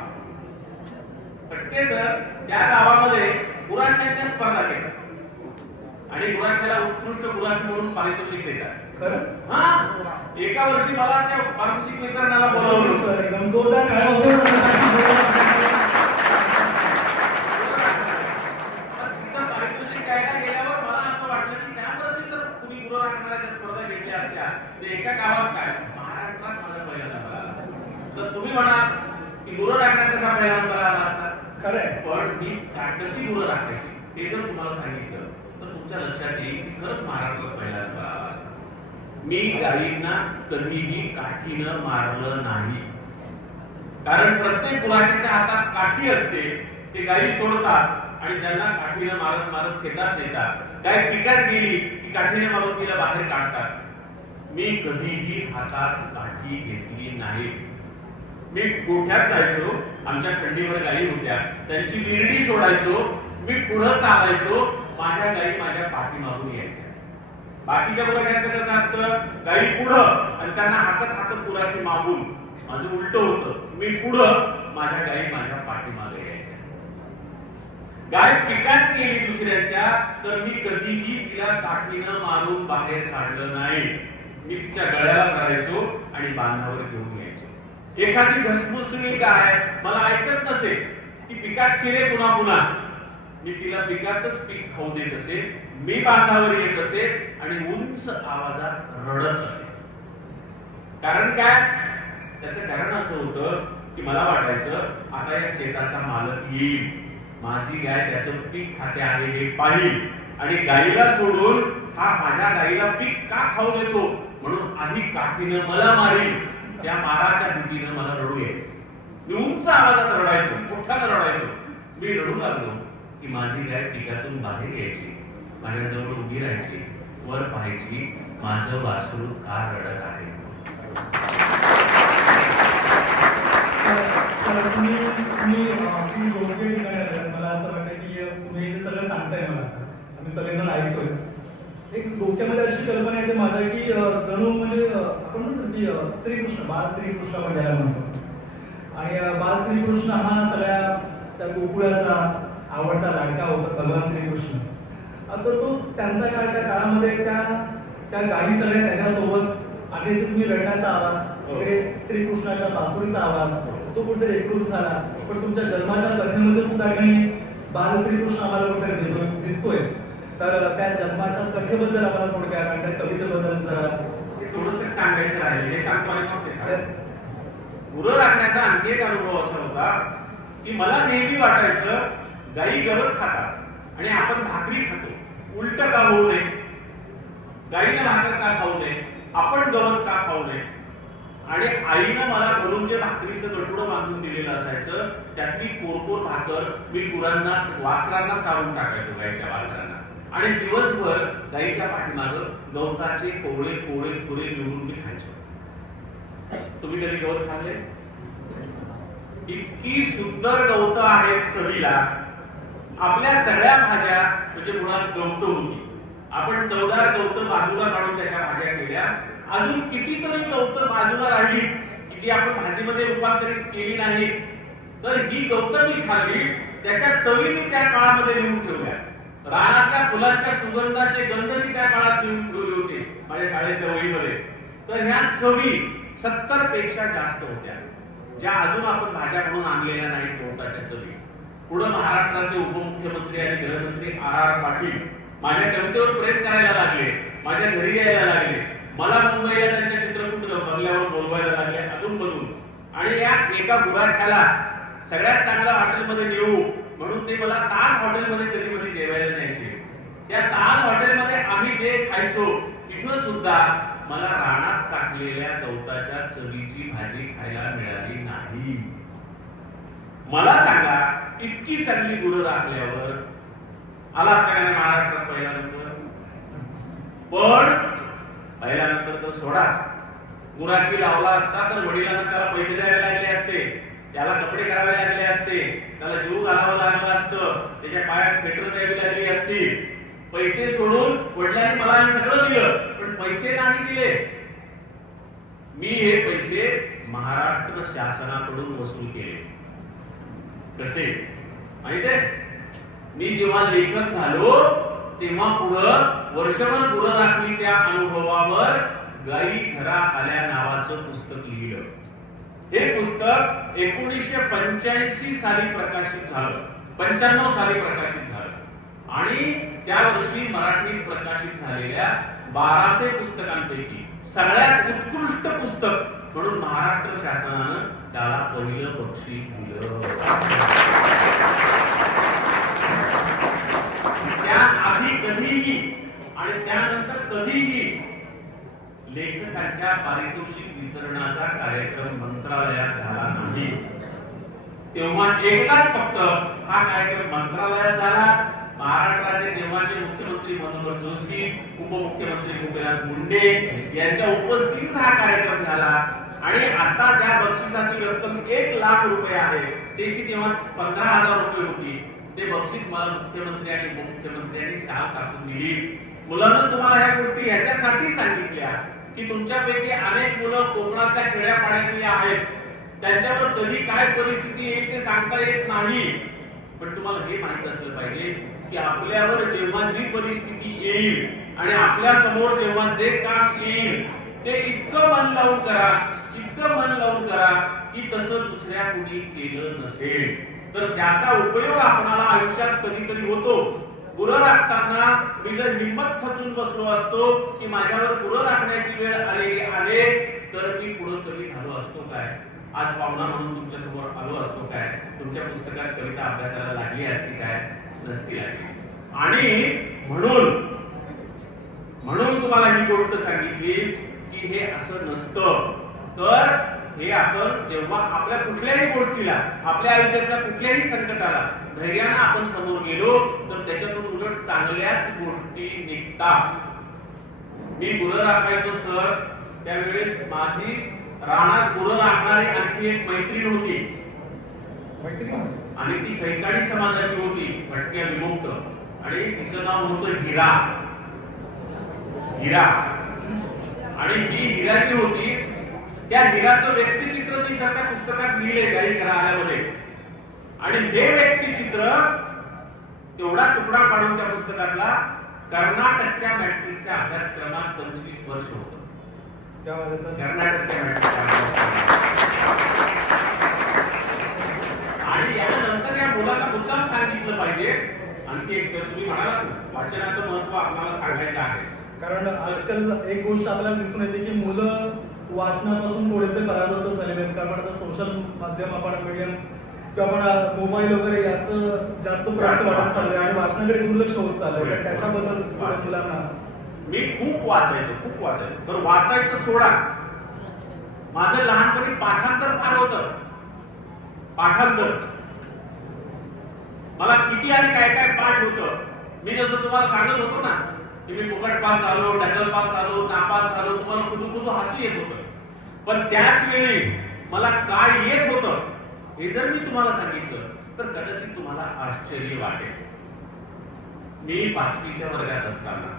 फटके सर त्या गावामध्ये गुराख्यांच्या स्पर्धा घेतात आणि गुराख्याला उत्कृष्ट गुराखी म्हणून पारितोषिक देतात. खरंच? हा, एका वर्षी मला त्या पारितोषिक वितरणाला बोलावलं. एकदम जोरदार पारितोषिक द्यायला गेल्यावर मला असं वाटलं की त्या वर्षी जर कुणी गुरु राखणाऱ्या स्पर्धा घेतल्या असत्या तर एका गावात काय महाराष्ट्रात माझा पहिला नंबर आला. तर तुम्ही म्हणा की गुरु राखण्यात कसा पहिला नंबर आला असता. खरंय, पण मी कशी गुरु राखायची हे जर तुम्हाला सांगितलं तर तुमच्या लक्षात येईल की खरंच महाराष्ट्रात पहिला नंबर आला असता. मी गायींना कधीही काठीनं मारलं नाही, कारण प्रत्येक गुराखीच्या हातात काठी असते. ते गायी सोडतात आणि त्यांना काठीनं मारत मारत शेतात नेतात. गाय पिकात गेली की काठीने मारून तिला बाहेर काढतात. मी कधीही हातात काठी घेतली नाही. मी गोठ्यात जायचो, आमच्या खंडीवर गायी होत्या, त्यांची विरडी सोडायचो, मी पुढे चालायचो, माझ्या गायी माझ्या पाठीमागून यायच्या. बाकीच्या गुराख्यांचं कसं असतं, गाई पुढं आणि त्यांना हाकत हाकत गुराखी मागून. माझं उलट होतं, मी पुढं, माझ्या गाई माझ्या पाठीमागे यायच्या. गाय पिकात गेली दुसऱ्याच्या तर मी कधीही तिला काठीनं मारून बाहेर काढलं नाही. मी तिच्या गळ्याला धरायचो आणि बांधावर घेऊन यायचो. एखादी धसमुसळी गाय मला ऐकत नसेल, ती पिकात शिरे पुन्हा पुन्हा, मी तिला पिकातच पीक खाऊ देत असे. मी बांधावर येत असे आणि उंच आवाजात रडत असे. कारण काय? त्याचं कारण असं होतं की मला वाटायचं आता या शेताचा मालक येईल, माझी गाय त्याचं पीक खाते आहे हे पाहिल आणि गाईला सोडून हा माझ्या गाईला पीक का खाऊ देतो म्हणून आधी काठीनं मला मारील. त्या माराच्या भीतीनं मला रडू यायचं. मी उंच आवाजात रडायचो, मोठ्यानं रडायचो. मी रडू लागलो की माझी गाय पिकातून बाहेर यायची, माझ्याजवळ उभी राहायची, वर पाहायची, माझं वासरू का रडत आहे. तुम्ही योग्य ठिकाणी आलात. मला असं वाटतं की तुम्ही हे सगळं सांगताय मला, आम्ही सगळेजण ऐकतोय. एक डोक्यामध्ये अशी कल्पना येते माझ्या की जणू म्हणजे आपण म्हणतो की श्रीकृष्ण, बाल श्रीकृष्ण म्हणजे म्हणतो. आणि बाल श्रीकृष्ण हा सगळ्या त्या गोकुळाचा आवडता लाडका होता, भगवान श्रीकृष्ण. तर तो त्यांचा काळ, त्या काळामध्ये त्या गायी सगळ्या त्याच्यासोबत. आणि तुम्ही रडण्याचा आवाज, इकडे श्रीकृष्णाच्या बासुरीचा आवाज, तो कुठेतरी एकरूप झाला. पण तुमच्या जन्माच्या कथेमध्ये सुद्धा काही बाल श्रीकृष्ण आम्हाला कुठेतरी दिसतोय. तर त्या जन्माच्या कथेबद्दल आम्हाला थोडक्यात आणि त्या कवितेबद्दल जरा थोडस सांगायचं राहिले, हे सांगतो आणि मग ते सांगायचं. गुरं राखण्याचा आणखी एक अनुभव असा होता की मला नेहमी वाटायचं गाई गवत खातात आणि आपण भाकरी खातो, उलट का होऊ नये. गाईनं भाकर का खाऊ नये, आपण गवत का खाऊ नये. आणि आईनं मला घरून जे भाकरीचं गठुडं बांधून दिलेलं असायचं त्यातली कोरकोर भाकर मी गुरांना, वासरांना चारून टाकायचो, गाईच्या वासरांना. आणि दिवसभर गाईच्या पाठीमागं गवताचे कोवळे कोवळे थोडे निवडून मी खायचो. तुम्ही कधी गवत खाल्ले? इतकी सुंदर गवत आहेत चवीला. आपल्या सगळ्या भाज्या म्हणजे मुळात गवत होती. आपण चवदार गवत बाजूला काढून त्याच्या भाज्या केल्या. अजून कितीतरी गवत बाजूला राहिली की जी आपण भाजीमध्ये रूपांतरित केली नाही. तर ही गवत मी खाल्ली, त्याच्या चवी मी त्या काळामध्ये लिहून ठेवल्या. रानातल्या फुलांच्या सुगंधाचे गंध मी त्या काळात लिहून ठेवले होते माझ्या शाळेतल्या वहीमध्ये. तर ह्या चवी 70 पेक्षा जास्त होत्या, ज्या अजून आपण भाज्या म्हणून आणलेल्या नाहीत गवताच्या चवी. पुढे महाराष्ट्राचे उपमुख्यमंत्री आणि गृहमंत्री R.R. पाटील माझ्या कवितेवर प्रेम करायला लागले, माझ्या घरी यायला लागले, मला मुंबईला त्यांच्या चित्रकूट बंगल्यावर बोलवायला लागले अधूनमधून. आणि या एका गुराख्याला सगळ्यात चांगल्या हॉटेलमध्ये नेऊ म्हणून ते मला ताज हॉटेलमध्ये कधी कधी जेवायला न्यायचे. त्या ताज हॉटेलमध्ये आम्ही जे खायचो तिथं सुद्धा मला रानात साठलेल्या गवताच्या चवीची भाजी खायला मिळाली नाही. मला सांगा, इतकी चांगली गुरं राखल्यावर आला असता का नाही महाराष्ट्रात पहिला नंबर? पण पहिला नंबर तर सोडाच, गुराखी लावला असता तर वडिलांना त्याला पैसे द्यावे लागले असते, त्याला कपडे करावे लागले असते, त्याला जीव घालावं लागलं असतं, त्याच्या पायात फेटर द्यावी लागली असती. पैसे सोडून वडिलांनी मला हे सगळं दिलं पण पैसे नाही दिले. मी हे पैसे महाराष्ट्र शासनाकडून वसूल केले. कसे माहितीये? मी जेव्हा लेखक झालो तेव्हा पुढं वर्षभर गुरं राखली त्या अनुभवावर गाई घरा आल्या नावाचं पुस्तक लिहिलं. हे पुस्तक 1985 साली प्रकाशित झालं, 95 साली प्रकाशित झालं. आणि त्या वर्षी मराठीत प्रकाशित झालेल्या 1200 पुस्तकांपैकी सगळ्यात उत्कृष्ट पुस्तक म्हणून महाराष्ट्र शासनानं त्याला पहिलं बक्षीस दिलं. त्या आधी कधीही आणि त्यानंतर कधीही लेखकांच्या पारितोषिक वितरणाचा कार्यक्रम मंत्रालयात झाला नाही. तेव्हा एकदाच फक्त हा कार्यक्रम मंत्रालयात झाला. महाराष्ट्राचे तेव्हाचे मुख्यमंत्री मनोहर जोशी, उपमुख्यमंत्री गोपीनाथ मुंडे यांच्या उपस्थितीत हा कार्यक्रम झाला. आणि आता ज्या बक्षिसाची रक्कम 1 लाख रुपये आहे त्याची तेव्हा 15,000 रुपये होती. ते बक्षीस मला मुख्यमंत्री आणि उपमुख्यमंत्र्यांनी शाल टाकून दिली. मुलांना तुम्हाला ह्या गोष्टी ह्याच्यासाठी सांगितल्या की तुमच्यापैकी अनेक मुलं कोकणातल्या खेड्यापाड्यातली आहेत, त्यांच्यावर कधी काय परिस्थिती येईल ते सांगता येत नाही. पण तुम्हाला हे माहित असलं पाहिजे की आपल्यावर जेव्हा जी परिस्थिती येईल आणि आपल्या समोर जेव्हा जे काम येईल ते इतकं मन लावून करा, इतकं मन लावून करा की तसं दुसऱ्या कुणी केलं नसेल तर त्याचा उपयोग आपणाला आयुष्यात कधीतरी होतो. गुरं राखताना मी जर हिंमत खचून बसलो असतो की माझ्यावर गुरं राखण्याची वेळ आलेली आहे तर मी पुढे कवी झालो असतो काय, आज पाहुणा म्हणून तुमच्या समोर आलो असतो काय, तुमच्या पुस्तकात कविता अभ्यासाला लागली असती काय, नसती लागली. आणि म्हणून तुम्हाला ही गोष्ट सांगितली की हे असं नसतं. तर हे आपण जेव्हा आपल्या कुठल्याही गोष्टीला, आपल्या आयुष्यातल्या कुठल्याही संकटाला धैर्यानं आपण समोर गेलो तर त्याच्यातून उलट चांगल्याच गोष्टी निघतात. मी गुरं राखायचो सर, त्यावेळेस माझी रानात गुरं राखणारी आणखी एक मैत्रीण होती आणि ती कैकाडी समाजाची होती, भटक्या विमुक्त, आणि तिचं नाव होतं हिरा. आणि ही हिरा जी होती त्या हिराचं व्यक्तिचित्र मी सगळ्या पुस्तकात लिहिले गाई घरा आल्यामध्ये. आणि हे व्यक्तिचित्र तेवढा तुकडा पाडून त्या पुस्तकातला कर्नाटकच्या मॅट्रिकच्या अभ्यासक्रमात 25 वर्ष होतं. कर्नाटकच्या आणि यानंतर या मुलाला मुद्दाम सांगितलं पाहिजे. आणखी एक सर तुम्ही म्हणालात वाचनाचं महत्व आपल्याला सांगायचं आहे. कारण आजकाल एक गोष्ट आपल्याला दिसून येते की मुलं वाचनापासून थोडेसे परावृत्त झालेले आहेत. कारण आता सोशल माध्यम, आपण मीडियम किंवा आपण मोबाईल वगैरे याचं जास्त प्रस्त वाढत चाललंय आणि वाचनाकडे दुर्लक्ष होत चाललंय. त्याच्याबद्दल मुलांना मी खूप वाचायचो. तर वाचायचं सोडा, माझं लहानपणी पाठांतर फार होतं. पाठांतर मला किती आणि काय काय पाठ होतं. मी जसं तुम्हाला सांगत होतो ना की मी फुकट पास झालो, ढकल पास झालो, नापास झालो, तुम्हाला खुदू हसू येत होतं. पण त्याच वेळी मला काय येत होतं हे जर मी तुम्हाला सांगितलं तर कदाचित तुम्हाला आश्चर्य वाटेल. मी 5वीच्या वर्गात असताना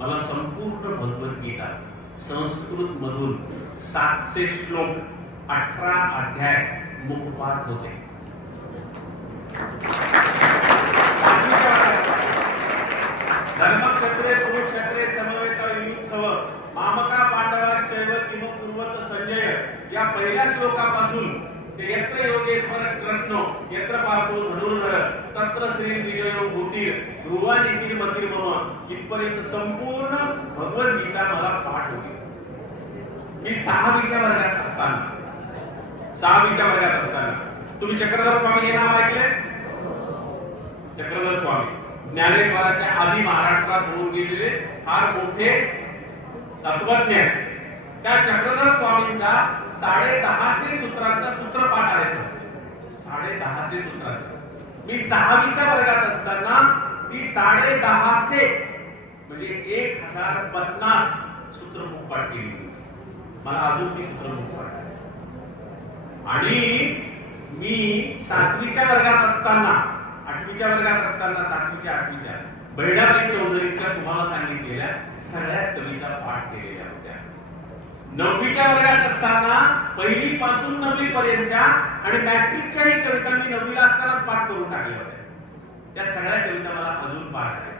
मला संपूर्ण भगवद्गीता संस्कृत मधून 700 श्लोक, 18 अध्याय मुखपाठ होते. धर्मक्षत्रे कुरुक्षत्रे समवेत युत्सव मामका पांडवाश्चैव किम कुर्वत संजय या पहिल्या श्लोकापासून ते यत्र योगेश्वर कृष्ण यत्र पार्थो धनुर्धर तत्र श्री विजयो भूतीर ध्रुवा नीतीर मतीर मम इथपर्यंत संपूर्ण भगवद्गीता मला पाठ होती. मी 6वीच्या वर्गात असताना तुम्ही चक्रधर स्वामी हे नाव ऐकले? चक्रधर स्वामी ज्ञानेश्वराच्या आधी महाराष्ट्रात होऊन गेलेले फार मोठे तत्वज्ञ. त्या चक्रधर स्वामींचा 1050 सूत्रांचा सूत्रपाठ आहे सर. 1050 सूत्रांचा. मी 6वीच्या वर्गात असताना ती 1050 म्हणजे 1050 सूत्र मुखपाठ केली. मला अजून ती सूत्र मुखपाठ आहे. आणि मी 7वीच्या वर्गात असताना 8वीच्या वर्गात असताना 7वीच्या 8वीच्या बहिणाबाई चौधरीच्या तुम्हाला सांगितलेल्या सगळ्या कविता पाठ केलेल्या होत्या. 9वीच्या वर्गात असताना 1ली पासून 9वी पर्यंतच्या आणि मॅट्रिकच्याही कविता मी 9वीला असतानाच पाठ करून टाकल्या होत्या. त्या सगळ्या कविता मला अजून पाठ आहेत.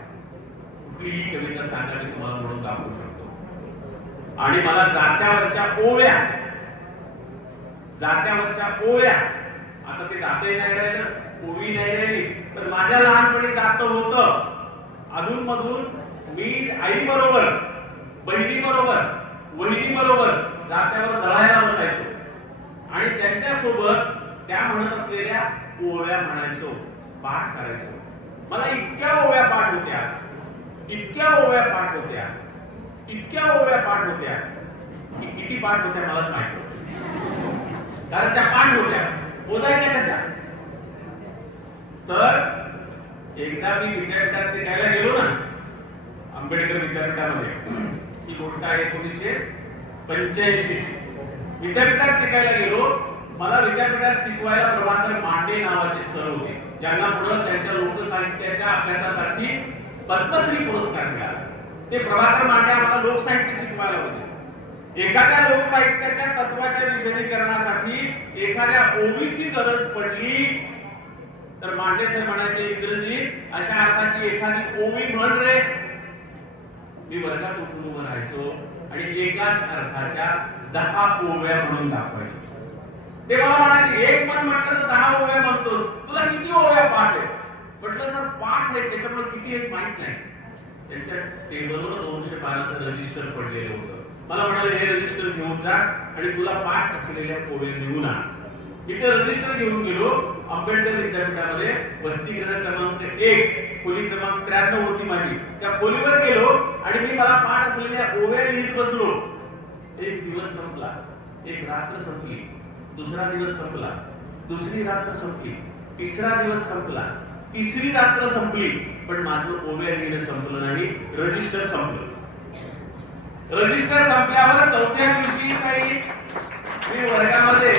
कुठलीही कविता सांगा मी तुम्हाला म्हणून दाखवू शकतो. आणि मला जात्यावरच्या ओव्या आता ते जाते नाही राहिलं, ओवी नाही राहिली, पण माझ्या लहानपणी जातं होतं. अधून मधून मी आई बरोबर, बहिणी बरोबर, वहिनी बरोबर जात्यावर दळायला बसायचो आणि त्यांच्या सोबत त्या म्हणत असलेल्या ओव्या म्हणायचो, पाठ करायचो. मला इतक्या ओव्या पाठ होत्या की किती पाठ होत्या मलाच माहिती होतं. कारण त्या पाठ होत्या, बोलायच्या कशा. सर एकदा मी विद्यापीठात शिकायला गेलो ना, आंबेडकर विद्यापीठामध्ये, ही गोष्ट आहे 1985. विद्यापीठात शिकायला गेलो. मला विद्यापीठात शिकवायला प्रभाकर मांडे नावाचे सर होते, ज्यांना पुढे त्यांच्या लोकसाहित्याच्या अभ्यासासाठी पद्मश्री पुरस्कार मिळाला. ते प्रभाकर मांडे आम्हाला लोकसाहित्य शिकवायला होते. एखाद्या लोकसाहित्याच्या तत्वाच्या विशदीकरणासाठी एखाद्या ओवीची गरज पडली तर मांडे सर म्हणायचे इंग्रजीत अशा अर्थाची एखादी ओवी म्हण रे. मी वर्गात उठून उभं राहायचो आणि एकाच अर्थाच्या 10 ओव्या म्हणून दाखवायचो. ते मला म्हणायचे एक मन म्हटलं तर 10 ओव्या म्हणतोस, तुला किती ओव्या पाठ आहे? म्हटलं सर पाठ आहे त्याच्यामुळे किती आहेत माहित नाही. त्यांच्या टेबलवर 212चं रजिस्टर पडलेलं होतं. मला म्हणाले हे रजिस्टर घेऊन जा आणि तुला पाठ असलेल्या ओव्या लिहून आण. इथे रजिस्टर घेऊन गेलो. आंबेडकर विद्यापीठामध्ये वसतिगृह क्रमांक 1 खोली क्रमांक 93 होती माझी. त्या खोलीवर गेलो आणि मी मला पाठ असलेल्या ओव्या लिहित बसलो. एक दिवस संपला, एक रात्र संपली, दुसरा दिवस संपला, दुसरी रात्र संपली, तिसरा दिवस संपला, तिसरी रात्र संपली, पण माझं ओव्या लिहिणं संपलं नाही. रजिस्टर संपलं. रजिस्टर संपल्यावर चौथ्या दिवशी काही मी वर्गामध्ये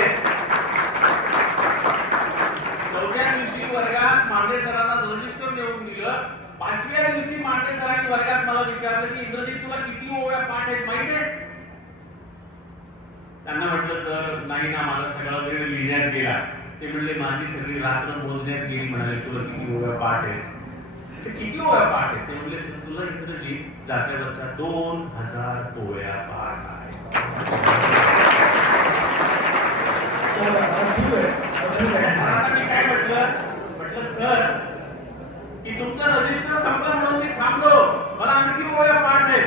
वर्गात मांडे सरांना रजिस्टर नेऊन दिलं. 5व्या दिवशी मांडे सरांनी वर्गात मला विचारलं की इंग्रजीत तुला किती ओव्या पाठ आहेत माहिती आहे? त्यांना म्हटलं सर नाही ना, मला सगळा वेळ लिहिण्यात गेला. ते म्हणले माझी सगळी रात्र मोजण्यात गेली. म्हणाले तुला किती ओव्या पाठ आहेत? किती ओव्या पाठ आहेत? ते म्हणले सर तुला इंग्रजीत जात्यावरच्या 2000 ओव्या पाठ आहेत. मी काय म्हटलं सर की तुमचं रजिस्टर संपलं म्हणून मी थांबलो, मला आणखी ओव्या पाठ आहेत,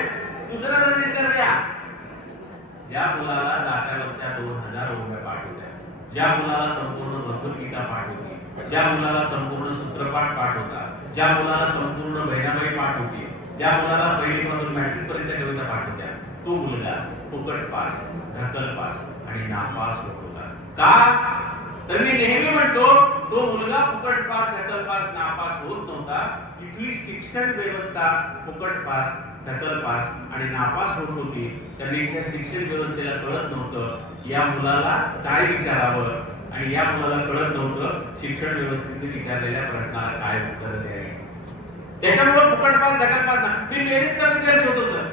दुसरं रजिस्टर द्या. ज्या मुलाला जात्यावरच्या 2000 ओव्या पाठ होत्या, ज्या मुलाला संपूर्ण भगवद्गीता पाठ होती, ज्या मुलाला संपूर्ण सूत्रपाठ पाठ होता, ज्या मुलाला संपूर्ण बहिणाबाई पाठ होती, ज्या मुलाला पहिलीपासून मॅट्रिक पर्यंतच्या कविता पाठ होत्या, तो मुलगा फुकट पास, ढकल पास आणि नापास होत होता. का? तर मी नेहमी म्हणतो तो मुलगा फुकट पास, ढकल पास, नापास होत नव्हता. इथली शिक्षण व्यवस्था फुकट पास, ढकल पास आणि नापास होत होती. त्यांनी इथल्या शिक्षण व्यवस्थेला कळत नव्हतं या मुलाला काय विचारावं आणि या मुलाला कळत नव्हतं शिक्षण व्यवस्थेने विचारलेल्या प्रश्नाला काय उत्तर द्यायचं. त्याच्यामुळे फुकट पास, ढकल पास ना. मी मेरिटचा विद्यार्थी होतो सर.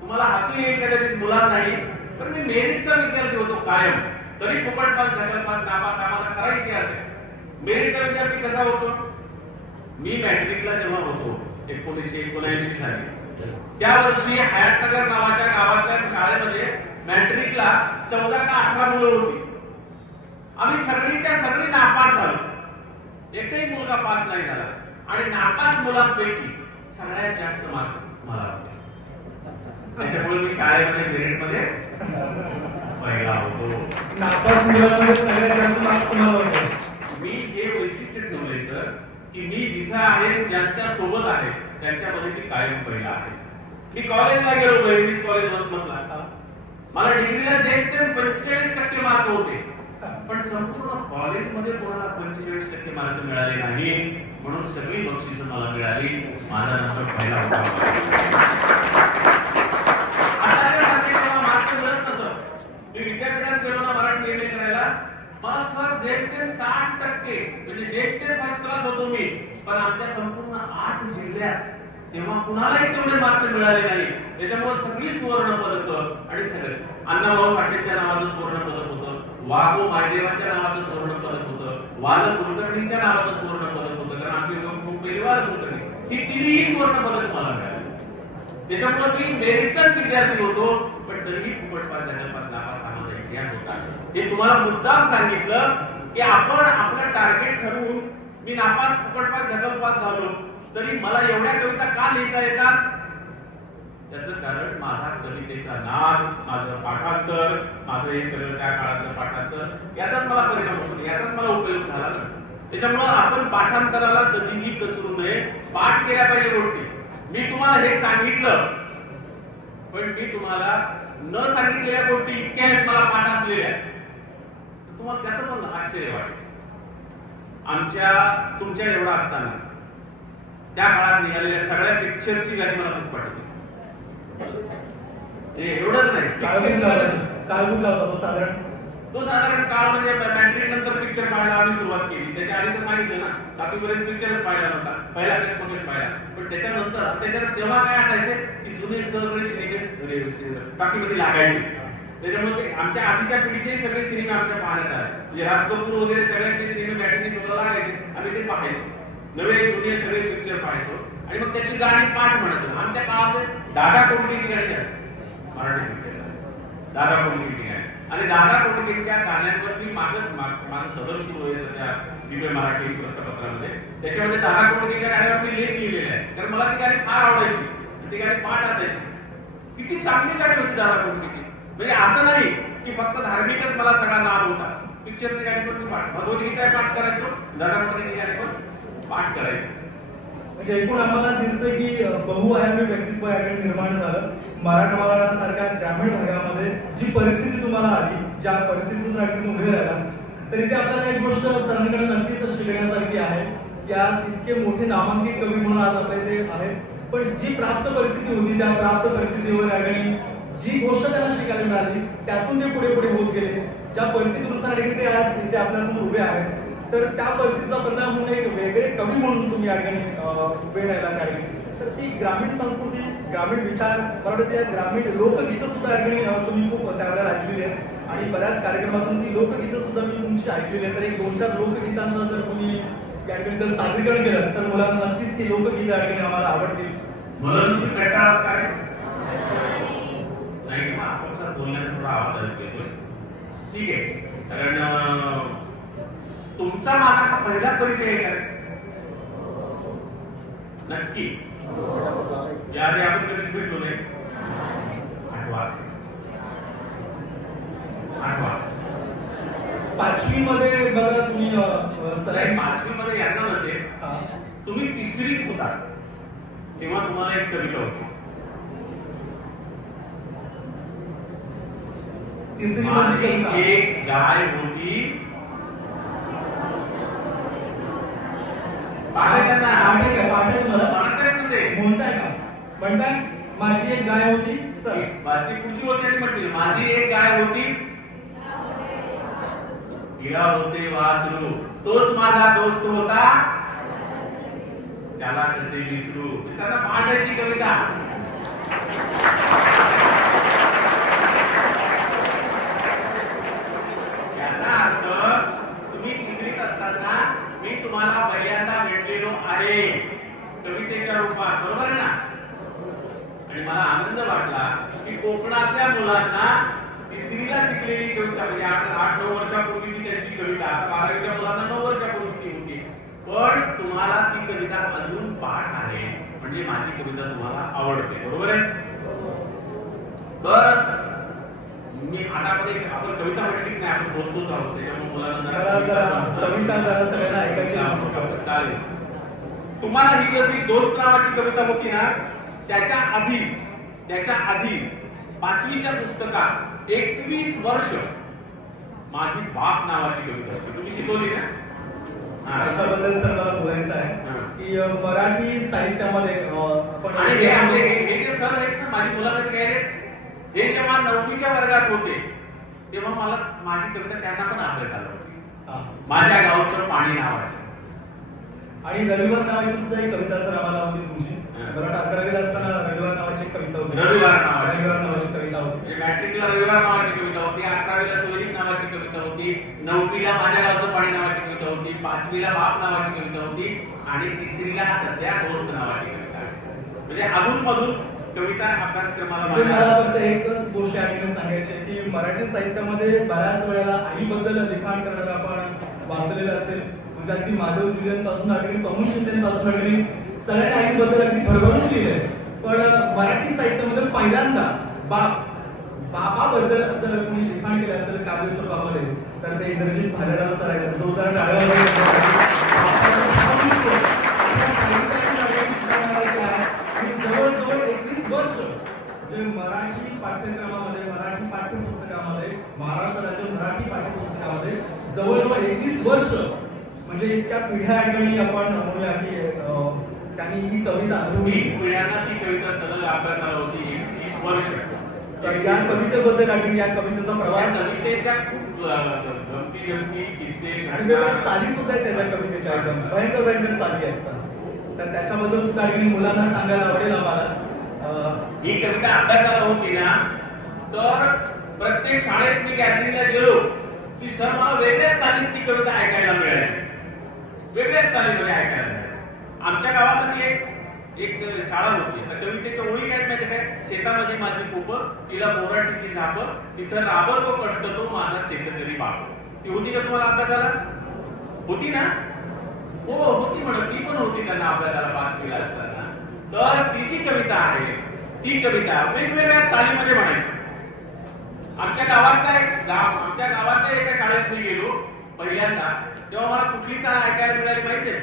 तुम्हाला हसू येईल कदाचित मुलांना नाही, पण मी मेरिटचा विद्यार्थी होतो कायम. तरी फुकट पास, ढकल पास, नापास आम्हाला खरा इतिहास आहे. मेरिटचा विद्यार्थी कसा होतो? मी मॅट्रिकला जेव्हा होतो 1979 साली, त्या वर्षी हयातनगर नावाच्या गावातल्या शाळेमध्ये मॅट्रिकला 14 का 18 मुलं होती. आम्ही सगळीच्या सगळी नापास झालो. एकही मुलगा पास नाही झाला आणि नापास मुलांपैकी सगळ्यात जास्त मार्क मला होते. त्याच्यामुळे मी शाळेमध्ये मेरिटमध्ये पहिला होतो. नापास मुलांमध्ये सगळ्यात जास्त मार्क्स तुम्हाला होते. मी हे वैशिष्ट्य ठेवले सर की मी जिथं आहे, ज्यांच्या सोबत आहे त्यांच्यामध्ये मी कायम पहिला आहे. मी कॉलेजला गेलो, बहिणीस कॉलेज वसमतला. मला डिग्रीला जे 45% मार्क होते, पण संपूर्ण कॉलेजमध्ये कोणाला 45% मार्क मिळाले नाही. म्हणून सगळी बक्षिसं मला मिळाली. माझा नंबर पहिला होता. मार्क मिळत नसं. मी विद्यापीठात गेलो ना मराठी MA करायला, मला सर जेमतेम 60% म्हणजे जेमतेम फर्स्ट क्लास होतो मी. पण आमच्या संपूर्ण 8 जिल्ह्यात तेव्हा कुणालाही तेवढे मार्क मिळाले नाही. त्याच्यामुळे सगळी सुवर्ण पदक आणि सगळे अण्णाभाऊ साठेच्या नावाचं सुवर्ण पदक होतं, वाघो मायदेवाच्या नावाचं सुवर्ण पदक होतं, वाल कुलकर्णीच्या नावाचं सुवर्ण पदक होतं. कारण आमची पहिली वाल कुलकर्णी ही तिन्ही सुवर्ण पदक मला मिळाली. त्याच्यामुळे मी मेरिटचाच विद्यार्थी होतो, पण तरीही फुकट पास, ढकल पास, नापास हा माझा इतिहास होता. हे तुम्हाला मुद्दाम सांगितलं की आपण आपलं टार्गेट ठरवून मी नापास, फुकट पास, ढकल पास झालो तरी मला एवढ्या कविता का लिहिता येतात? त्याचं कारण माझा कवितेचा नाद, माझं पाठांतर, माझं हे सगळं त्या काळातलं पाठांतर याचाच मला परिणाम होतो, याचाच मला उपयोग झाला ना. त्याच्यामुळं आपण पाठांतराला कधीही कचरू नये. पाठ केल्या पाहिजे गोष्टी. मी तुम्हाला हे सांगितलं, पण मी तुम्हाला न सांगितलेल्या गोष्टी इतक्या आहेत मला पाठ असलेल्या, तुम्हाला त्याचं पण आश्चर्य वाटेल. तुमच्या एवढा असताना त्या काळात निघालेल्या सगळ्या पिक्चरची गाणी मला खूप पाठवली. एवढंच नाही, काय कुठला होता तो साधारण? तो साधारण काळ म्हणजे मॅट्रिक नंतर पिक्चर पाहायला आम्ही सुरुवात केली. त्याच्या आधी तर सांगितलं ना, 7वी पर्यंत पिक्चरच पाहिला नव्हता, पहिला टेस्ट पाहिला. पण त्याच्यानंतर तेव्हा काय असायचे की जुने सगळे सिनेमे टाकीमध्ये लागायचे. त्याच्यामुळे आमच्या आधीच्या पिढीचे सगळे सिनेमे आमच्या पाहण्यात आले. म्हणजे राज कपूर वगैरे सगळ्यांचे सिनेमे मॅट्रिक शोला लागायचे, आम्ही ते पाहायचो. नवे जुने सगळे पिक्चर पाहायचो आणि मग त्याची गाणी पाठ म्हणायचो. आमच्या काळात दादा कोंडकेची गाणी जास्त मराठी पिक्चर, दादा कोंडकेची गाणी. आणि दादा कोंडकेच्या गाण्यांवरती माझं सदर सुरू आहे सध्या दिव्य मराठी वृत्तपत्रामध्ये. त्याच्यामध्ये दादा कोंडकेच्या गाण्यावर मी लेख लिहिलेले आहे, कारण मला ती गाणी फार आवडायची, ती गाणी पाठ असायची. किती चांगली गाणी होती दादा कोंडकेची. म्हणजे असं नाही की फक्त धार्मिकच मला सगळा नाद होता, पिक्चरची गाणी पण मी पाठ, भगवद्गीता पाठ करायचो, दादा कोंडकेची गाणी पण पाठ करायचो. म्हणजे एकूण आम्हाला दिसतं की बहुआयामी व्यक्तित्व या ठिकाणी निर्माण झालं. मराठवाड्यासारख्या ग्रामीण भागामध्ये जी परिस्थिती तुम्हाला आली, ज्या परिस्थितीतून या ठिकाणी उभे राहिला, तर इथे आपल्याला एक गोष्ट सरांकडे नक्कीच शिकण्यासारखी आहे की आज इतके मोठे नामांकित कवी म्हणून आज आपल्या इथे आहेत, पण जी प्राप्त परिस्थिती होती त्या प्राप्त परिस्थितीवर या ठिकाणी जी गोष्ट त्यांना शिकायला मिळाली त्यातून ते पुढे पुढे होत गेले. ज्या परिस्थितीनुसार ते आज इथे आपल्यासमोर उभे आहेत, तर त्या परिस्थितीचा परिणाम म्हणून एक वेगळे कवी म्हणून तुम्ही या ठिकाणी उभे राहिला त्या ठिकाणी. तर ती ग्रामीण संस्कृती, ग्रामीण विचार, मला वाटतं त्या ग्रामीण लोकगीतं सुद्धा या ठिकाणी तुम्ही खूप त्यावेळेला ऐकलेली आहेत आणि बऱ्याच कार्यक्रमातून ती लोकगीतं सुद्धा मी तुमची ऐकलेली आहेत. तर एक 2-4 लोकगीतांचं जर तुम्ही या ठिकाणी जर सादरीकरण केलं तर मुलांना नक्कीच ती लोकगीतं या ठिकाणी आम्हाला आवडतील. म्हणून काय नाही मग आपण सर बोलण्याचा थोडा आवाज ऐकतोय, ठीक आहे. कारण तुमचा माझा हा पहिला परिचय आहे का? नक्की याआधी आपण कधीच भेटलो नाही. आठवा 5वी मध्ये बघा तुम्ही नाही, 5वी मध्ये यांना नसेल, तुम्ही 3रीत होता तेव्हा तुम्हाला एक कविता होती. 3री माझी एक गाय होती, म्हणताय माझी एक गाय होती सर, बाकी पुढची होती म्हटली माझी एक गाय होती, हिला होते वासरू, तोच माझा दोस्त होता, त्याला कसे विसरू. त्यांना पाठ आहे ती कविता. याचा अर्थ तुम्ही 3रीत असताना मी तुम्हाला पहिल्यांदा भेटलेलो आहे कवितेच्या रूपात, बरोबर आहे ना? आणि मला आनंद वाटला की कोकणातल्या मुलांना 3रीला शिकलेली कविता, म्हणजे 8-9 वर्षापूर्वीची त्यांची कविता, आता 12वीच्या मुलांना 9 वर्षापूर्वीची होती, पण तुम्हाला ती कविता अजून पाठ आहे, म्हणजे माझी कविता तुम्हाला आवडते, बरोबर आहे? तर मी आता आपण कविता म्हटलीच नाही, आपण बोलतोच आहोत, त्याच्यामुळे मुलांना कविता जरा सगळ्यांना ऐकायची चालेल. तुम्हाला ही जशी दोस्त नावाची कविता होती ना, त्याच्या आधी 5वीच्या पुस्तकात 21 वर्ष माझी बाप नावाची कविता होती. तुम्ही शिकवली ना? त्याच्याबद्दल सर मला बोलायचं आहे की मराठी साहित्यामध्ये आपण आणि हे जे सर आहेत ना माझी मुलाखत घ्यायला, हे जेव्हा 9वीच्या वर्गात होते तेव्हा मला माझी कविता त्यांना पण अभ्यास आला होती, माझ्या गावचं पाणी नावाची. आणि रविवार नावाची सुद्धा एक कविता सर आम्हाला होती तुमची. मला 11वीला असताना रविवार नावाची एक कविता होती. रविवार नावाची कविता होती. मॅट्रिकला रविवार नावाची कविता होती, 11वीला सोयरीक नावाची कविता होती, 9वीला माझ्या गावचं पाणी नावाची कविता होती, 5वीला बाप नावाची कविता होती आणि 3रीला सध्या दोस्त नावाची कविता आहे. म्हणजे अधूनमधून कविता अभ्यासक्रमाला मला फक्त एकच गोष्ट या ठिकाणी सांगायची आहे की मराठी साहित्यामध्ये बऱ्याच वेळेला आईबद्दल लिखाण करणारं आपण वाचलेलं असेल, म्हणजे अगदी माधव जुलियन पासून अगदी प्रमोद शिंदेपासून अगदी सगळ्या आईबद्दल अगदी भरभरून लिहिलंय. पण मराठी साहित्यामध्ये पहिल्यांदा बाबाबद्दल जर कोणी लिखाण केलं असेल काव्य स्वरूपामध्ये तर ते इंद्रजित भालेराव सर आहेत. जोरदार जवळजवळ 21 वर्ष म्हणजे मराठी पाठ्यक्रमामध्ये, मराठी पाठ्यपुस्तकामध्ये, महाराष्ट्र राज्य मराठी पाठ्यपुस्तकामध्ये जवळजवळ 21 वर्ष, म्हणजे इतक्या पिढ्या ठिकाणी आपण म्हणूया की त्यांनी ही कविता पिढ्यांना ती कविता सलग अभ्यासाला होती. 21 वर्ष तर या कवितेबद्दल आणि या कवितेचा त्या प्रवास कवितेच्या खूप गमती जमती किस्से आणि वेगवेगळ्या चाली सुद्धा आहेत त्याच्या कवितेच्या एकदम भयंकर भयंकर चाली असतात. तर त्याच्याबद्दल सुद्धा आणखी मुलांना सांगायला आवडेल आम्हाला. ही कविता अभ्यासाला होती ना, तर प्रत्येक शाळेत मी गॅदरिंगला गेलो की सर मला वेगळ्याच चालीत ती कविता ऐकायला मिळाली, वेगळ्याच चालीमध्ये ऐकायला मिळाली. आमच्या गावामध्ये एक शाळा होती. आता कवितेच्या ओळी काय माहिती काय, शेतामध्ये माझी कोप, तिला बोराटीची झाप, तिथं राबतो कष्ट तो माझा शेतकरी बाप. ती होती का तुम्हाला अभ्यासाला? होती ना? हो होती म्हणत, ती पण होती त्यांना अभ्यासाला 5वीला असताना. तर ती जी कविता आहे, ती कविता वेगवेगळ्या चालीमध्ये म्हणायची. आमच्या गावातल्या एका शाळेत मी गेलो पहिल्यांदा, तेव्हा मला कुठली चाळ ऐकायला मिळाली माहितीये?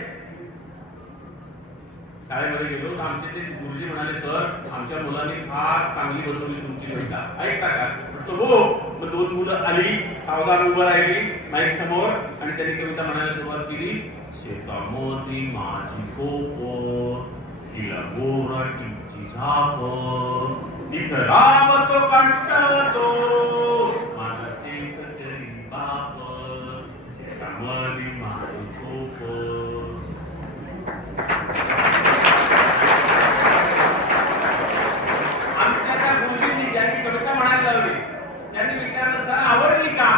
शाळेमध्ये गेलो तर आमचे ते गुरुजी म्हणाले, सर आमच्या मुलांनी फार चांगली बसवली तुमची कविता, ऐकता का? म्हटलं हो. मग 2 मुलं आली, सावधान उभं राहिली माईक समोर आणि त्यांनी कविता म्हणायला सुरुवात केली. शेतामध्ये माझी कोप, तिला बोराटीची झाप, तिथं राबतो कंटाळतो माझा शेतकरी बाप. शेतामध्ये माझी कोप. आमच्या त्या गुरुजींनी ज्यांनी कविता म्हणायला लावली त्यांनी विचारलं, सर आवडली का?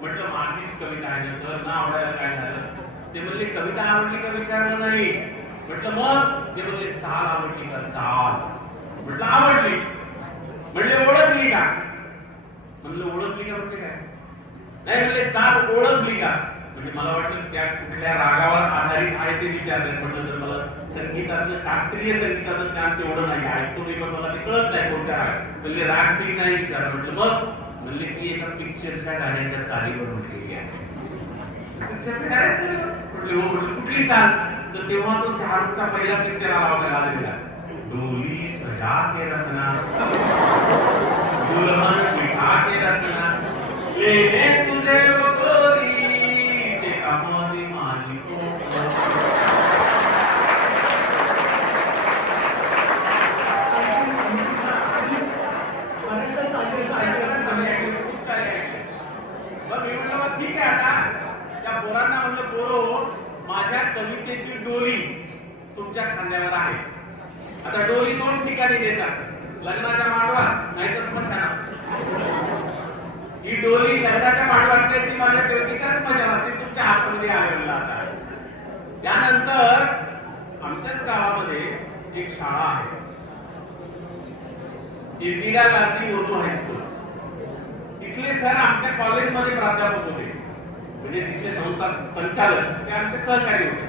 म्हटलं माझीच कविता आहे ना सर, ना आवडायला काय झालं? ते म्हणले कविता आवडली का विचारलं नाही. म्हटलं मग? ते म्हणले चाल आवडली का? चाल. म्हटलं आवडली. म्हणले ओळखली का? म्हणलं ओळखली का म्हणजे काय? नाही म्हणले चाल ओळखली का? म्हणजे मला वाटलं त्या कुठल्या रागावर आधारित आहे ते विचारतात. म्हटलं सर मला संगीतातलं शास्त्रीय संगीताचं ज्ञान तेवढं नाही, ऐकतो मी पण मला ते कळत नाही कोणत्या राग. म्हणले राग बी नाही विचारलं. म्हटलं मग? म्हणले की एका पिक्चरच्या गाण्याच्या चालीवर म्हटलेली आहे. पिक्चरच्या गाण्यात म्हटले हो. म्हटलं कुठली चाल? तर तेव्हा तो शाहरुखचा पहिला पिक्चर आला होता गाजलेला, डोली सजा के रखना दुल्हन बिठा के रखना लेने तुझे वो गोरी शेतामध्ये माझी कोप. बऱ्याचशा चाली अशा ऐकायला चांगल्या आहेत. खूप सारे ऐकले. मग मी म्हणलं मग ठीक आहे, आता त्या पोरांना म्हणलं पोरो, माझ्या कवितेची डोली तुमच्या खांद्यावर आहे. आता डोली 2 ठिकाणी देतात, लग्नाच्या मांडवात नाही तर स्मशानात. ही डोली लग्नाच्या मांडवात द्यायची माझ्या कवितेच्याच मजा ती तुमच्या हातामध्ये आहे म्हणलं. आता त्यानंतर आमच्याच गावामध्ये एक शाळा आहे, इंदिरा गांधी उर्दू हायस्कूल. तिथले सर आमच्या कॉलेजमध्ये प्राध्यापक होते, म्हणजे तिथले संस्था संचालक ते आमचे सहकारी होते.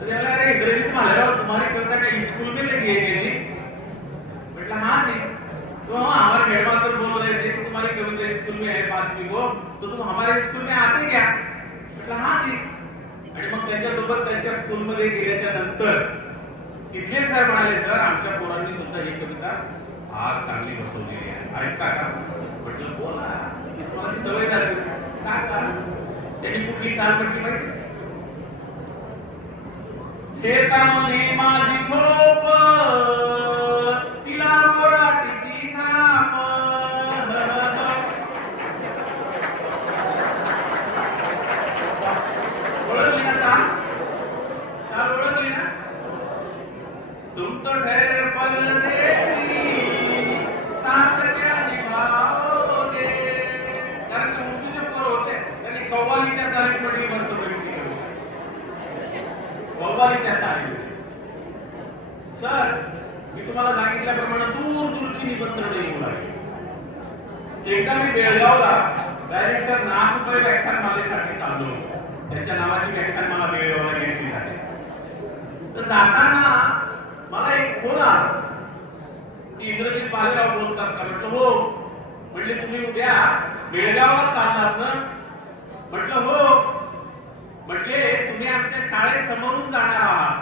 तो बोला अरे इंग्रजी में राव तुम्हारी कविता क्या स्कूल में लगी है क्या जी? मतलब हाँ जी. तो हमारे हेडमास्टर बोल रहे थे कि तुम्हारी कविता स्कूल में है 5वीं को, तो तुम हमारे स्कूल में आते क्या? मतलब हाँ जी. आणि मग त्यांच्यासोबत त्यांच्या स्कूलमध्ये गेल्याच्या नंतर तिथले सर म्हणाले, सर आमच्या पोरांनी सुद्धा ही कविता फार चांगली बसवलेली आहे, ऐकता का? म्हटलं बोला, तुम्हाला ती सवय झाली, सांगा. त्यांनी कुठली चाल म्हटली माहिती? शेतामध्ये माझी खोप, तिला बोराटीची झाप. ओळखली ना चाल? चाल ओळखली ना? तुम तो ठहरे परदेसी, साथ क्या निभाओगे. कारण ते उर्दूचे पोरं होते, त्यांनी कव्वालीच्या चालीत म्हटली मस्त पैकी. कव्वालीच्या चालीत. सर मी तुम्हाला सांगितल्याप्रमाणे दूर दूरची निमंत्रण येऊ लागली. एकदा मी बेळगावला डायरेक्टर नाथपै व्याख्यानमालेसाठी चाललो होतो. त्यांच्या नावाची व्याख्यान मला बेळगावला घेतली झाली. तर जाताना मला एक फोन आला की इंग्रजीत बालेराव बोलतात का? म्हटलं हो. म्हटले तुम्ही उद्या बेळगावला चालणार ना? म्हटलं हो. म्हटले तुम्ही आमच्या शाळेसमोरून जाणार आहात.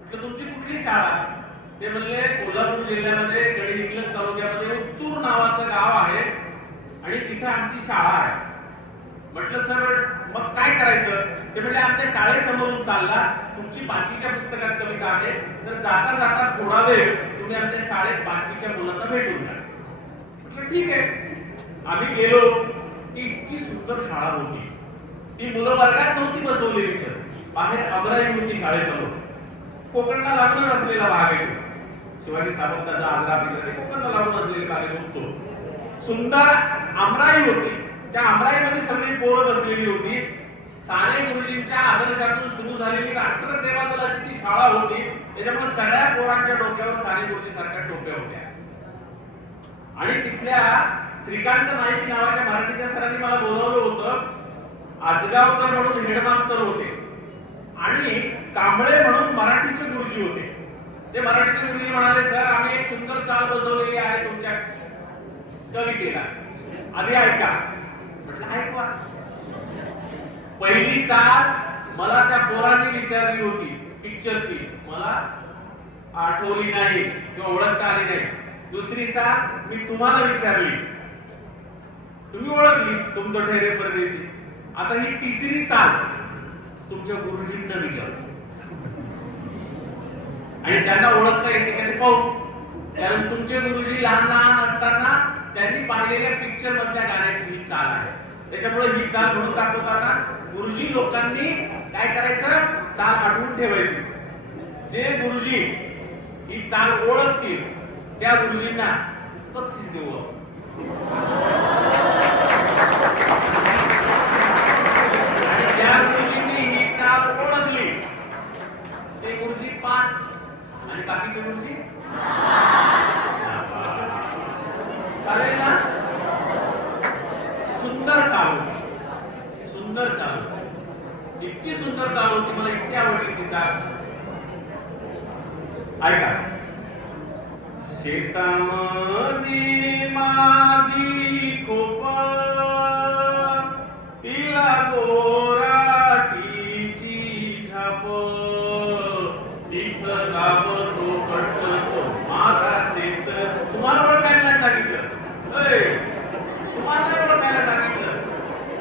म्हटलं तुमची कुठली शाळा? ते म्हणले कोल्हापूर जिल्ह्यामध्ये गडहिंग्लज तालुक्यामध्ये उत्तूर नावाचं गाव आहे आणि तिथे आमची शाळा आहे. म्हटलं सर मग काय करायचं ते म्हणजे आमच्या शाळेसमोरून चालला, तुमची 5वीच्या पुस्तकात कविता आहे, तर जाता जाता थोडा वेळ तुम्ही आमच्या शाळेत 5वीच्या मुलांना भेटून जा. म्हटलं ठीक आहे. आम्ही गेलो की इतकी सुंदर शाळा होती. ती मुलं वर्गात नव्हती बसवलेली सर, बाहेर अमराई होती शाळेसमोर. कोकणला लागूनच असलेला भाग आहे. शिवाजी सावंताचा आजरा बिजरा कोकणला लागून असलेले भाग होतो. सुंदर आमराई होती. त्या आमराईमध्ये सगळी पोरं बसलेली होती. साने गुरुजींच्या आदर्शातून सुरू झालेली राष्ट्रसेवा दलाची ती शाळा होती. त्याच्यामुळे सगळ्या पोरांच्या डोक्यावर साने गुरुजी सारख्या टोप्या होत्या. आणि तिथल्या श्रीकांत नाईक नावाच्या मराठीच्या सरांनी मला बोलवलं होतं. आजगावकर म्हणून हेडमास्तर होते आणि कांबळे म्हणून मराठीचे गुरुजी होते. ते मराठीचे गुरुजी म्हणाले, सर आम्ही एक सुंदर चाल बसवलेली आहे तुमच्या कवितेला, आधी ऐका. म्हटलं ऐकवा. पहिली चाल मला त्या पोरांनी विचारली होती पिक्चरची, मला आठवली नाही किंवा ओळखता आली नाही. दुसरी चाल मी तुम्हाला विचारली, तुम्ही ओळखली, तुमचं ठेरे परदेशी. आता ही तिसरी चाल तुमच्या गुरुजींना विचारली आणि त्यांना ओळखता येते का ते पाहू. कारण तुमचे गुरुजी लहान लहान असताना त्यांनी पाहिलेल्या पिक्चर मधल्या गाण्याची ही चाल आहे. त्याच्यामुळे ही चाल म्हणून दाखवताना गुरुजी लोकांनी काय करायचं, चाल आठवून ठेवायची. जे गुरुजी ही चाल ओळखतील त्या गुरुजींना बक्षीस देऊ. आणि ज्या गुरुजींनी ही चाल ओळखली ते गुरुजी पास आणि बाकीचे गुरुजी चालेल ना. सुंदर चाल होती, सुंदर चाल होती, इतकी सुंदर चाल होती, मला इतकी आवडली ती चाल. ऐका. शेतामध्ये माझी खोप, तिला बोराटीची झाप, तिथं लाभतो पटतो माझा शेत. तुम्हाला ओळखायला नाही सांगितलं, तुम्हाला नाही ओळखायला सांगितलं.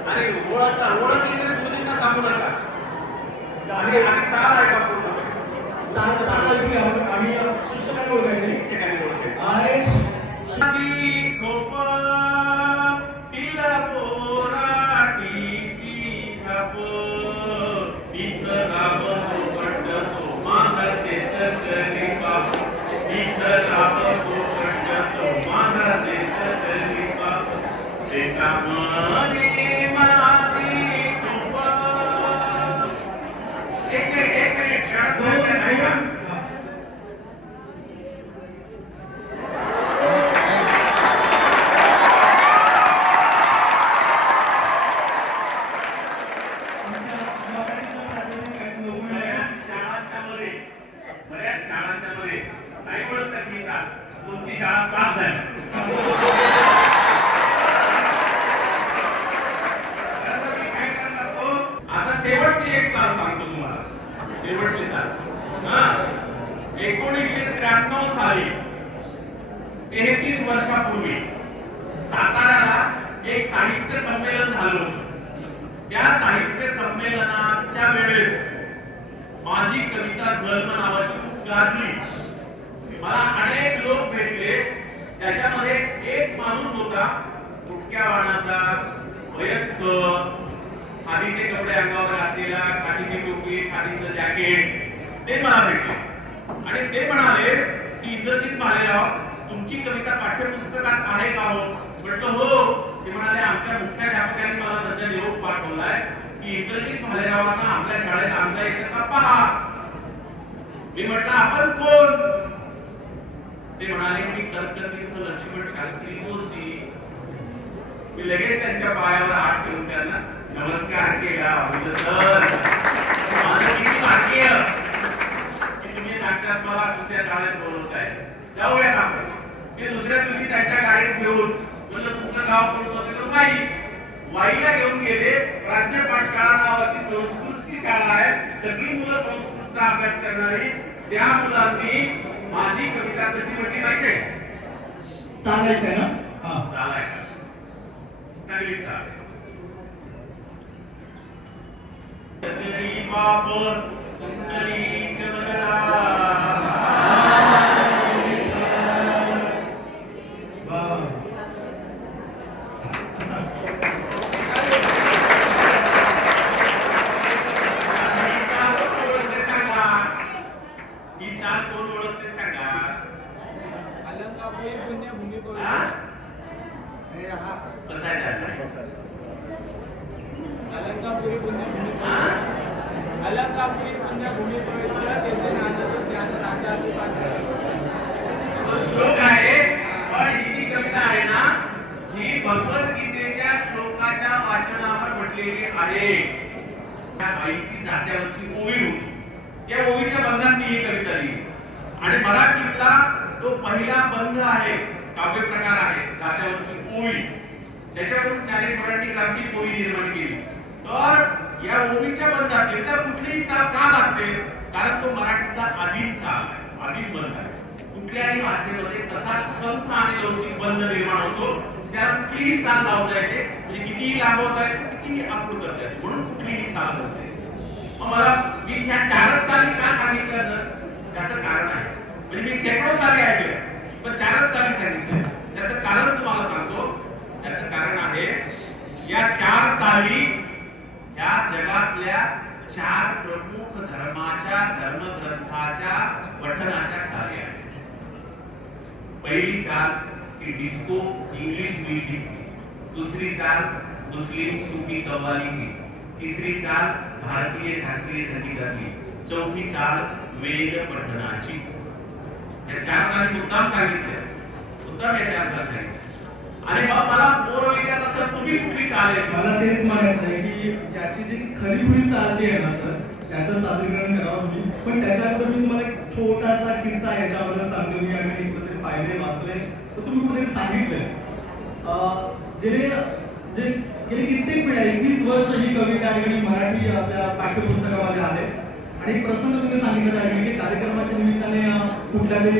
आणि ओळखली तरी मुलींना सांगू नका. आणि चाल आहे का पूर्ण आणि शिक्षकांनी ओळखायचे. शिक्षकांनी ओळखायचे. खोप तिला बोराटीची झाप, तिथं लाभतो पटतो माझा शेतकरी बाप, तिथं लाभतो पटतो माझा शेतकरी बाप. शेतामध्ये माझी खोप. एक मिनिट शाळा नाही का. बऱ्याच शाळांच्या मध्ये नाही ओळखतात मी चाल, तुमची शाळा पास झाली. आता शेवटची एक चाल सांगतो तुम्हाला. शेवटची चाल 1993 साली 33 वर्षापूर्वी साताऱ्याला एक साहित्य संमेलन झालं होतं. त्या साहित्य संमेलनाच्या वेळेस माझी कविता जन्म नावाची गाजली. मला अनेक लोक भेटले. त्याच्यामध्ये एक माणूस होता गुटक्या वाणाचा, वयस्क, खादीचे कपडे अंगावर घातलेला, खादीची टोपी, खादीचं जॅकेट. ते मला भेटले आणि ते म्हणाले की इंद्रजित भालेराव तुमची कविता पाठ्यपुस्तकात आहे का हो. म्हटलं हो. ते म्हणाले आमच्या मुख्याध्यापकांनी मला सध्या निरोप पाठवलाय की इंद्रजित भालेरावांना आपल्या शाळेत आमच्या येतं का पहा. मी म्हटलं आपण कोण. ते म्हणाले की तर्कतीर्थ लक्ष्मण शास्त्री जोशी. मी लगेच त्यांच्या पायावर हात ठेवून त्यांना नमस्कार केला. म्हटलं सर माझं किती भाग्य की तुम्ही साक्षात मला तुमच्या शाळेत बोलवताय. जाऊयात आपण. ते दुसऱ्या दिवशी त्यांच्या गाडीत घेऊन म्हणलं तुमचं गाव कोणतं. वाईला घेऊन गेले. राज्य पाठशाळा नावाची संस्कृतची शाळा आहे. सगळी मुलं संस्कृतचा अभ्यास करणारी. त्या मुलांनी माझी कविता कशी म्हटली माहितीये. सांगायचंय ना. चाल आहे चांगली चाल. बाप पुंडलिक वरदा ही चाल कोण ओळखते सांगा? अलंकापुरी पुण्यभूमी हा? पवित्र कसं आहे त्याला? अलंकापुरी पुण्यभूमी हा? अलंकापुरी पुण्यभूमी पवित्र तेथे नांदतो ज्ञान राजा असे पात्र. तो श्लोक आहे, पण ही जी कविता आहे ना, ही भगवद्गीतेच्या श्लोकाच्या वाचनावर म्हटलेली आहे. त्या आईची जात्यावरची ओवी होती. त्या ओवीच्या बंधात मी ही कविता लिहिली आणि मराठीतला तो पहिला बंध आहे, काव्य प्रकार आहे जात्यावरची ओवी. त्याच्यावरून ज्ञानेश्वरांनी क्रांती ओवी निर्माण केली. तर या ओवीच्या बंधात इतर कुठलीही चाल का लागते? कारण तो मराठीतला आदिम चाल आहे, आदिम बंध आहे. कुठल्याही भाषेमध्ये तसाच संथ आणि लवचिक बंध निर्माण होतो. त्याला कुठलीही चाल लावता येते, म्हणजे कितीही लांबवता येते, कितीही आखूड करता येते, म्हणून कुठलीही चाल नसते. मग मला मी ह्या चारच चाली का सांगितल्या सर? त्याचं कारण आहे. म्हणजे मी शेकडो चाली ऐकल्या, पण चारच चाली सांगितल्या. त्याचं कारण तुम्हाला सांगतो. त्याचं कारण आहे, या चार चाली या जगातल्या चार प्रमुख धर्माच्या धर्मग्रंथाच्या पठणाच्या चाली आहेत. पहिली चाल ही डिस्को इंग्लिश म्युझिकची, दुसरी चाल मुस्लिम सुफी कव्वालीची, तिसरी चाल भारतीय शास्त्रीय संगीतातली, चौथी चाल वेद पठणाची. या चार चाली मुद्दाम सांगितल्या, मुद्दाम या चार चाल सांगितल्या. आणि मग मला पोर विचारतात, सर तुम्ही कुठली चाल आहे? मला तेच म्हणायचं आहे की याची जी खरी खुरी चाल जी आहे ना सर, त्याचं सादरीकरण करावं तुम्ही. पण त्याच्या अगोदर मी तुम्हाला एक छोटासा किस्सा याच्याबद्दल सांगतो. मी आणि कुठेतरी पाहिले वाचले तर तुम्ही कुठेतरी सांगितले गेले कित्येक पिढ्या 21 वर्ष ही कविता आणि मराठी आपल्या पाठ्यपुस्तकामध्ये आहे. आणि एक प्रसंग तुम्ही सांगितलं आहे की कार्यक्रमाच्या निमित्ताने कुठल्या तरी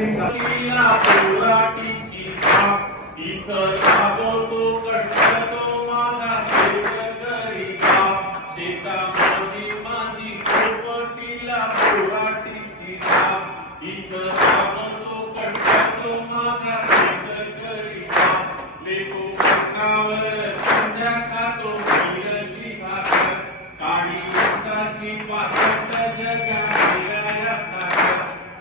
इथं राबवतो कष्ट तो माझा शेतकरी बाप. शेतामध्ये माझी पोपटीला पोराटीची छाप. इथं राबवतो कष्ट तो माझा शेतकरी बाप. लेको पिकावर कांद्या खातो मिरची भाकर. काळी ऊसाची पाचट जगायला साखर.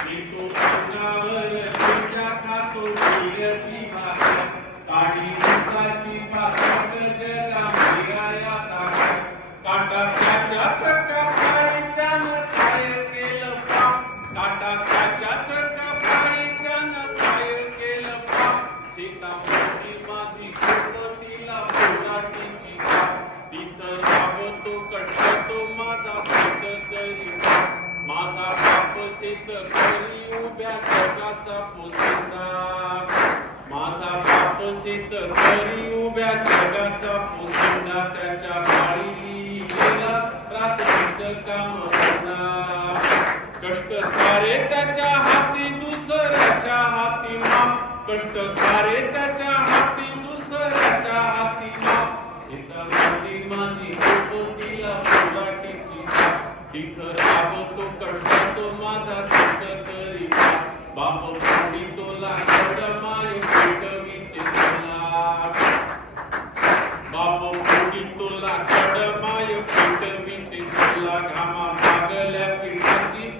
लेको पिकावर कांद्या खातो मिरची भाकर. काळी ऊसाची पाचट जगायला साखर. काटा त्याच्याच कपाळी त्यानं काय केलं पाप. काटा त्याच्याच कपाळी त्यानं काय केलं पाप. सीतामाती माझी पोपटीला पोराटीची छाप. तिथं राबतो कष्ट तो माझा शेतकरी बाप. माझा बाप शेतकरी उभ्या जगाचा पोशिंदा. माझा बाप शेतकरी उभ्या जगाचा पोशिंदा. त्याच्या पाळी गेला रात्रीच काम होणार. कष्ट सारे त्याच्या हाती दुसऱ्याच्या हाती माप. कष्ट सारे त्याच्या हाती दुसऱ्याच्या हाती माप. शेतामध्ये माझी पोपटीला पोराटीची छाप. तिथं राबतो कष्ट तो माझा शेतकरी बाप. बाप पोटी तो लाकड माय पेटविते तुला. बाप पोटी तो लाकड माय पेटविते तुला. घामा मागल्या पिठाची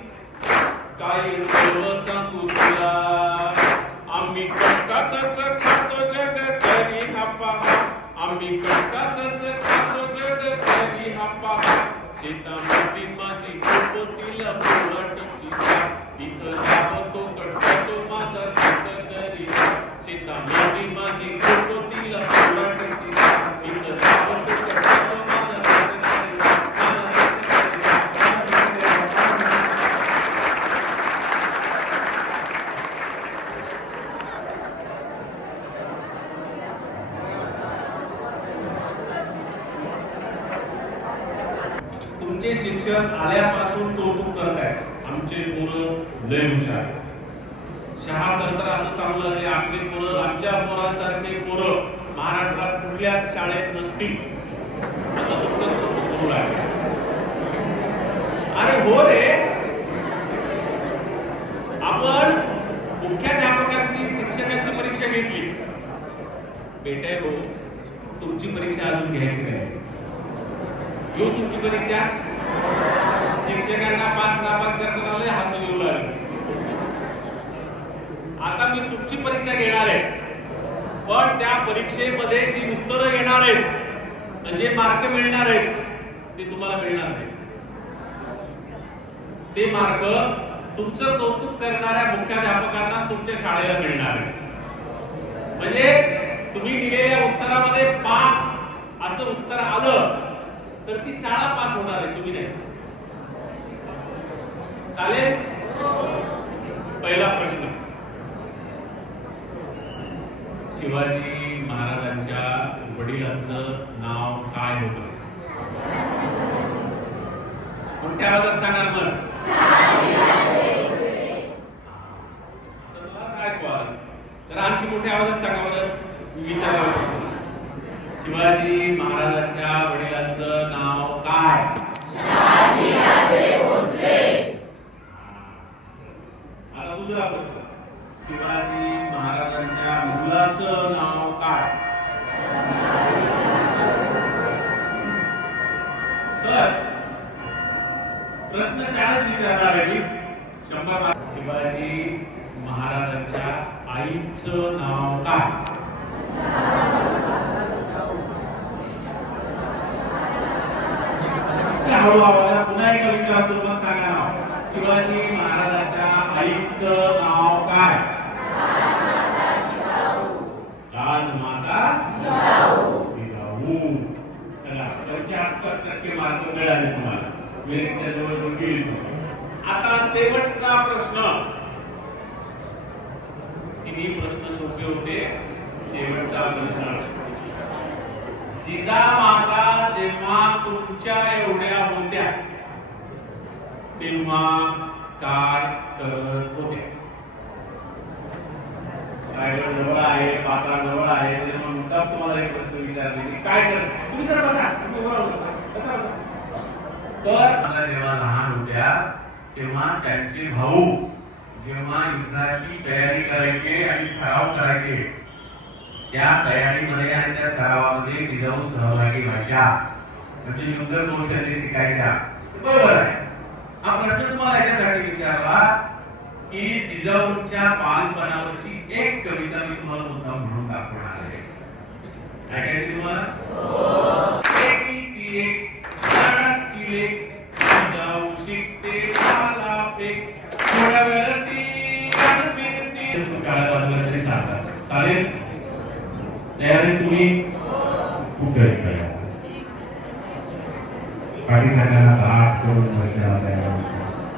काय चव सांगू तुला. आम्ही कष्टाचंच खातो जग करी हापा. आम्ही कष्टाचंच खातो जग करी हापा. शेतामध्ये माझी पोपटीला पोराटीची छाप. तिथं राबतो कष्ट तो माझा शेतकरी बाप. शेतामध्ये माझी पोपटीला पोराटीची छाप. तिथं राबतो कष्ट तो माझा शेतकरी बाप. माझा शेतकरी बाप. माझा शेतकरी बाप. तुमचे शिक्षक आल्यापासून कौतुक करत आहेत. आमचे पोरं लय हुशार. शहा सर तर असं सांगलं की आमचे पोरं आमच्या पोरासारखे पोरं महाराष्ट्रात कुठल्याच शाळेत नसतील, असं तुमचं सुरू आहे. अरे हो रे, आपण मुख्याध्यापकांची शिक्षकांची परीक्षा घेतली. बेटे हो, तुमची परीक्षा अजून घ्यायची नाही. येऊ तुमची परीक्षा. शिक्षकांना पास नापास करताना लय हसू येऊ लागले. आता मी तुमची परीक्षा घेणार आहे, पण त्या परीक्षेमध्ये जी उत्तरं येणार आहेत, जे मार्क मिळणार आहेत, ते तुम्हाला मिळणार नाही. ते मार्क तुमचं कौतुक करणाऱ्या मुख्याध्यापकांना तुमच्या शाळेला मिळणार आहे. म्हणजे तुम्ही दिलेल्या उत्तरामध्ये पास असं उत्तर आलं तर ती शाळा पास होणार आहे, तुम्ही नाही. चालेल. पहिला प्रश्न, शिवाजी महाराजांच्या वडिलांचं नाव काय होतं? कोणत्या आवाजात सांगणार मग? काय कळलं? तर आणखी मोठ्या आवाजात सांगा बरं. विचारावं. शिवाजी महाराजांच्या वडिलांचं नाव काय? आता दुसरा प्रश्न, शिवाजी महाराजांच्या मुलाचं नाव काय? सर, प्रश्न 4च विचारणार आहे मी. 100 मार्क. शिवाजी महाराजांच्या आईचं नाव काय? हळू आवाजात पुन्हा एकदा विचारतो, मग सांगा नाव. शिवाजी महाराजांच्या आईचं नाव काय? राजमाता जिजाऊ. चला, 75% मार्क मिळाले तुम्हाला. मेरिटच्या जवळ गेली. आता शेवटचा प्रश्न. तिन्ही प्रश्न सोपे होते. शेवटचा प्रश्न, जिजामाता जेव्हा तुमच्या एवढ्या होत्या तेव्हा काय करत होते? रायगड जवळ आहे, पाचरा जवळ आहे, तेव्हा तुम्हाला एक प्रश्न विचारले की काय करत. तुम्ही सर बसा. तर जेव्हा लहान होत्या तेव्हा त्यांचे भाऊ जेव्हा युद्धाची तयारी करायचे आणि सराव करायचे, त्या तयारीमध्ये आणि त्या सरावामध्ये जिजाऊ सहभागी व्हायच्या, म्हणजे युद्ध कौशल्य शिकायच्या. बरोबर आहे. हा प्रश्न तुम्हाला याच्यासाठी विचारला की जिजाऊंच्या बालपणावरची एक कविता मी तुम्हाला मुद्दाम म्हणून दाखवणार आहे. ऐकायची तुम्हाला? जिजाऊ शिकते थोड्या वेळाती काळा बाजूला तरी सांगतात. चालेल? तयारी तुम्ही खूप तयारी पाकिस्तानाला हात करून बसलेला तयार.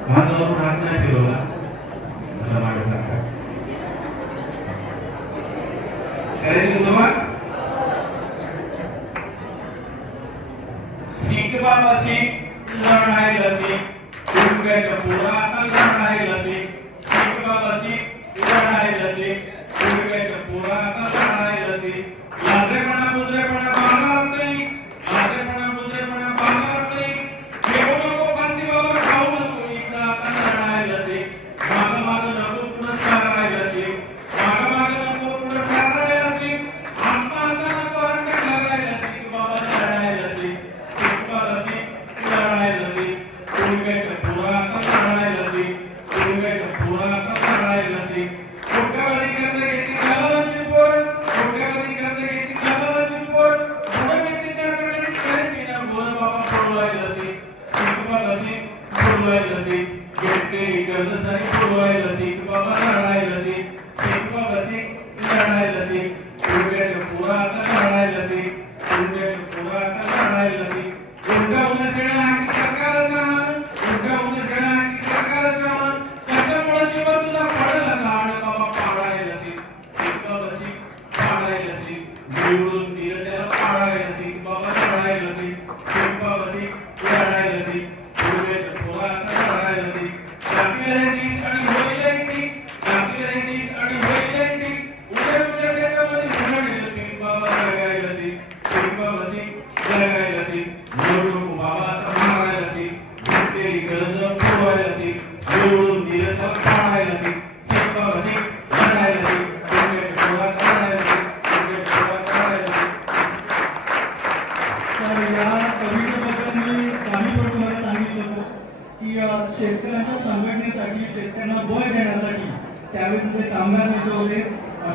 हातावरून हात नाही फिरवला असं मागे सांगतात. करायची सुरुवात. सीख बाबा सीख, लढायला सीख, उडक्याच्या पोरात लढायला सीख. सीख बाबा सीख, लढायला सीख, उडक्याच्या पोरात लढायला सीख. लाजरेपणा बुजरेपणा बाळगत नाही, लाजरेपणा बुजरेपणा बाळगत नाही. घेऊ नको फाशी बाबा, खाऊ नको इकडं आता लढायला सीख. मागं मागं नको पुढं सारायला सीख, मागं मागं नको पुढं सारायला सीख. आता आता नको आता लढायला सीख बाबा, लढायला सीख. सीख बाबा सीख, लढायला सीख, उडक्याच्या पोरात लढायला सीख, उडक्याच्या पोरात लढायला सीख. कोट्यावधी कर्ज घेतली घालायची पोर, कोट्यावधी कर्ज घेतली घालायची पोर. पुढे घेतली त्याच्याकडे कधी ना बोल बाबा पडवायला सीख. सीख बाबा सीख, पडवायला सीख. घेतलेली कर्ज सारी पडवायला सीख बाबा, लढायला सीख. सीख बाबा सीख, लढायला सीख, उडक्याच्या पोरात लढायला सीख, उडक्याच्या पोरात लढायला सीख. उलटा होणं सगळं आहे की सरकारच्या मान, उलटा होणं सगळं आहे की सरकारच्या मान. त्याच्यामुळे जीवन तुझा पडला लहान बाबा, पाडायला सीख. सीख बाबा सीख, पाडायला सीख. निवडून दिलं त्याला पाडायला सीख बाबा, लढायला सीख. सीख बाबा सीख, लढायला सीख, उडक्याच्या पोरात लढायला सीख. जातीला दिस आणि होईल एक लसी निवडून दिलं तर पाहायला लसी शिकवा लसी लढायला लसी क्रिकेट खेळा करायला लसी क्रिकेट खेळा करायला लसी. तर या कवितेबद्दल मी काही तुम्हाला सांगितलं होतं की शेतकऱ्यांच्या संघटनेसाठी शेतकऱ्यांना बळ देण्यासाठी त्यावेळेस जे कामगार नेते होते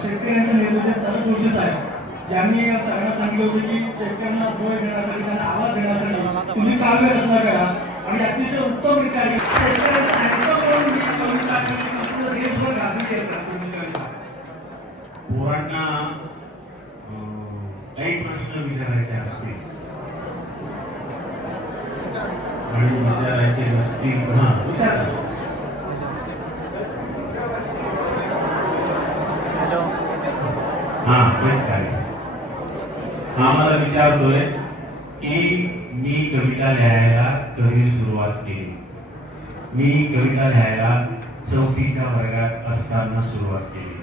शेतकऱ्यांचे नेते होते सरघोषित आहेत यांनी सगळ्यांना सांगितलं होतं की शेतकऱ्यांना बळ देण्यासाठी त्यांना आवाज देण्यासाठी तुम्ही काव्य रचना करा आणि अतिशय उत्तमरित्या शेतकऱ्यांचा अँकर करून ही कविता संपूर्ण देशभर गाजली आहे सर. पोरांना काही प्रश्न विचारायचे असतील आणि विचारायचे नसतील पुन्हा विचारा. हा बस काय आम्हाला विचारतोय की मी कविता लिहायला कधी सुरुवात केली. मी कविता लिहायला 4थीच्या वर्गात असताना सुरुवात केली.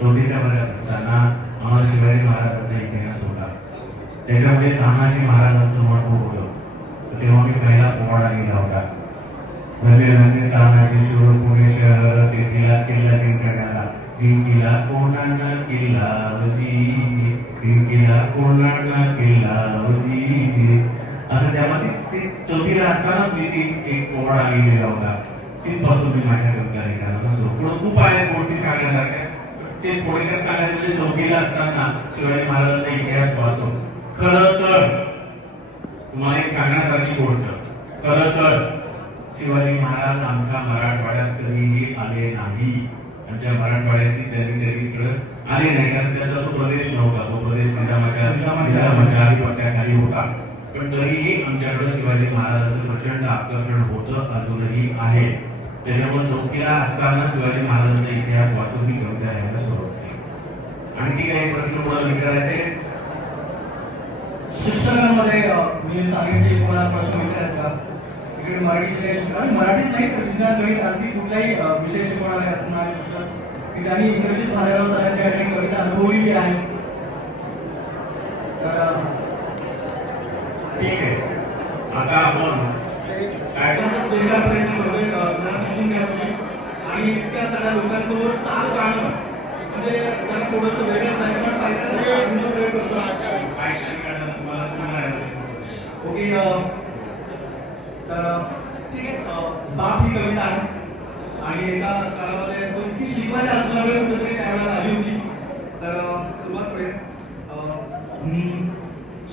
4थीच्या वर्गात असताना आम्हाला शिवाजी महाराजांचा इतिहास होता. त्याच्यामध्ये तानाजी महाराजांचं महत्व होतं. तेव्हा मी पहिला पोवाडा लिहिला होता. धन्य तानाजी शिव पुणे शहर तेथीला किल्ला जिंकण्याला जिंकिला कोणाला किल्ला जिंकिला कोणाला किल्ला असं त्यामध्ये ते 4थीला असतानाच मी ती एक पोवाडा लिहिलेला होता. तिथपासून मी माझ्या कविता लिहिण्याला सुरू पुढे खूप आहे गोष्टी सांगण्यासारख्या. ते थोडक्यात सांगायचं म्हणजे 4थीला असताना शिवाजी महाराजांचा इतिहास वाचतो. खरं तर तुम्हाला एक सांगण्यासारखी गोष्ट, खरं तर शिवाजी महाराज आमच्या मराठवाड्यात कधीही आले नाही आणि त्या मराठवाड्याची त्यांनी इकडे आले नाही कारण त्याचा तो प्रदेश नव्हता. तो प्रदेश निजामाच्या आधिपत्याखाली होता. पण तरीही आमच्याकडे शिवाजी महाराजांचं प्रचंड आकर्षण होतं, अजूनही आहे. त्याच्यामुळे 4थीला असताना शिवाजी महाराजांचा इतिहास वाचून ही कविता लिहायला सुरुवात केली. आणखी काही प्रश्न तुम्हाला विचारायचे? शिक्षकांमध्ये मी सांगेन की कोणाला प्रश्न विचारायचा का इकडे मराठीचे शिक्षक मराठीच नाही तर विज्ञान गणित आणखी कुठलाही विषय शिकवणारे असणारे शिक्षक की ज्यांनी इंग्रजी भालेराव सरांच्या ठिकाणी कविता अनुभवलेली आहे. तर ठीक आहे. आता आपण काय वेगळा प्रयत्न करतोय जरा समजून घ्या तुम्ही आणि इतक्या सगळ्या लोकांसोबत चाल गाणं म्हणजे त्यांना थोडंसं वेगळं सांगणं पाहिजे करतो. तुम्हाला सांगायला ओके तर ठीक आहे. बाप ही कविता आहे आणि एका काळामध्ये तो इतकी शिकवायला असल्यामुळे कुठेतरी त्यावेळेला आली होती. तर सुरुवात करूया.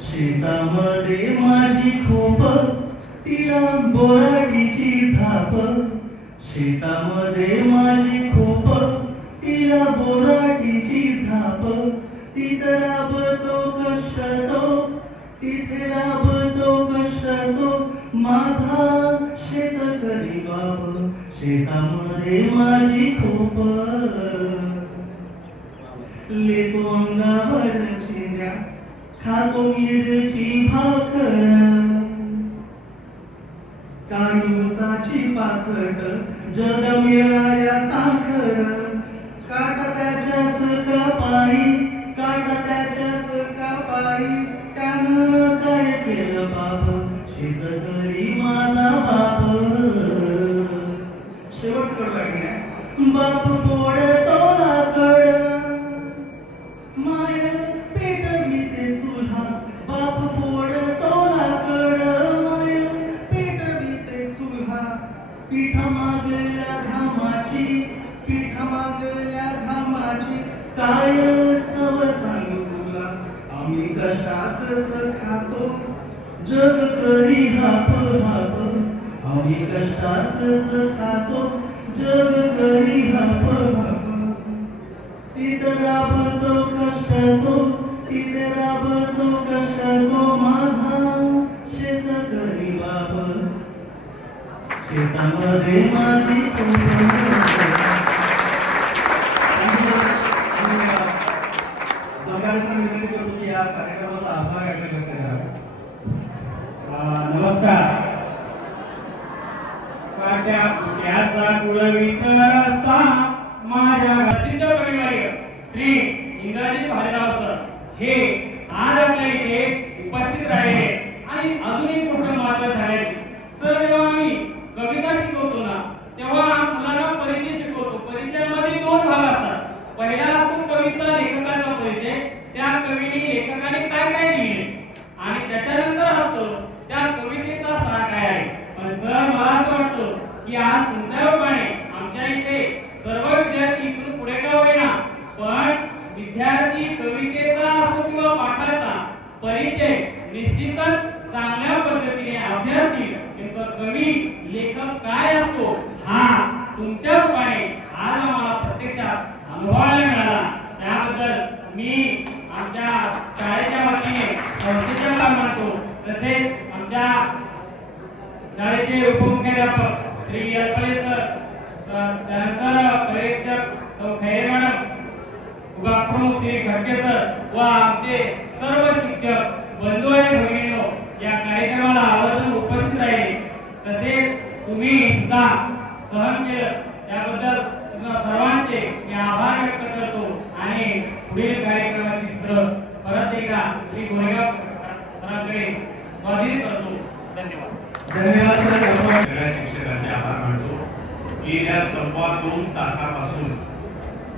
शेतामध्ये माझी खोप तिला बोराडीची झाप. शेतामध्ये माझी खोप तिला बोराडीची झाप. तिथं राबतो कष्ट तो तिथे राबतो कष्ट तो माझा शेतकरी बाप. शेतामध्ये माझी खोप लेतो अंगावर चिंध्या खातो मिरची भाकर. काळी उसाची पाचट जग मिळाल्या साखर. काटा त्याच्याच कपाळी काटा त्याच्याच कपाळी. त्यानं काय केलं बाप शेतकरी माझा बाप. शेवटच करू लागले बाप फोडतो लाकड माय पेटविते चुल्हा. बाप फोडतो लाकड माय पेटविते चुल्हा. पीठ मागल्या घामाची पीठ मागल्या घामाची काय चव सांगू तुला. आम्ही कष्टाचंच खातो जग करी हाप हाप. आम्ही कष्टाचंच खातो जग करी हाप हाप. तिथं राबतो कष्ट तो तिथे राबतो कष्ट तो माझा शेतकरी बाप. शेतामध्ये माझी विनंती करतो की या कार्यक्रमाचा आभार व्यक्त करण्यात यावा. नमस्कार. त्याचा कुळवित रस्ता माझ्या प्रसिद्ध कविवर्य श्री इंद्राजी भालेराव सर हे आज आपल्या इथे उपस्थित राहिले आणि अजून एक मोठं महत्व सांगायचे. सर जेव्हा आम्ही कविता शिकवतो ना तुमच्या रूपाने आमच्या इथे सर्व विद्यार्थी इथून पुढे का होईना पण विद्यार्थी कवितेचा असो किंवा पाठाचा परिचय निश्चितच चांगल्या पद्धतीने अभ्यासतील. नेमकं कवी लेखक काय असतो हा तुमच्या रूपाने आज आम्हाला प्रत्यक्षात अनुभवायला मिळाला. त्याबद्दल मी आमच्या शाळेच्या वतीने संस्थेचे आभार मानतो. तसेच आमच्या शाळेचे उपमुख्याध्यापक श्री अल्पले सर, त्यानंतर पर्यवेक्षक सौ खैरे मॅडम, विभाग प्रमुख श्री खडके सर व आमचे सर्व शिक्षक बंधू आणि भगिनींनो या कार्यक्रमाला आवर्जून उपस्थित राहिले. तसेच तुम्ही सुद्धा सहन केलं त्याबद्दल तुम्हा सर्वांचे मी आभार व्यक्त करतो. आणि पुढील कार्यक्रमाची सूत्र परत एकदा श्री गोरेगाव सरांकडे स्वाधीन करतो. धन्यवाद. धन्यवाद सर. आपण सगळ्या शिक्षकांचे आभार मानतो. गेल्या 2.25 तासापासून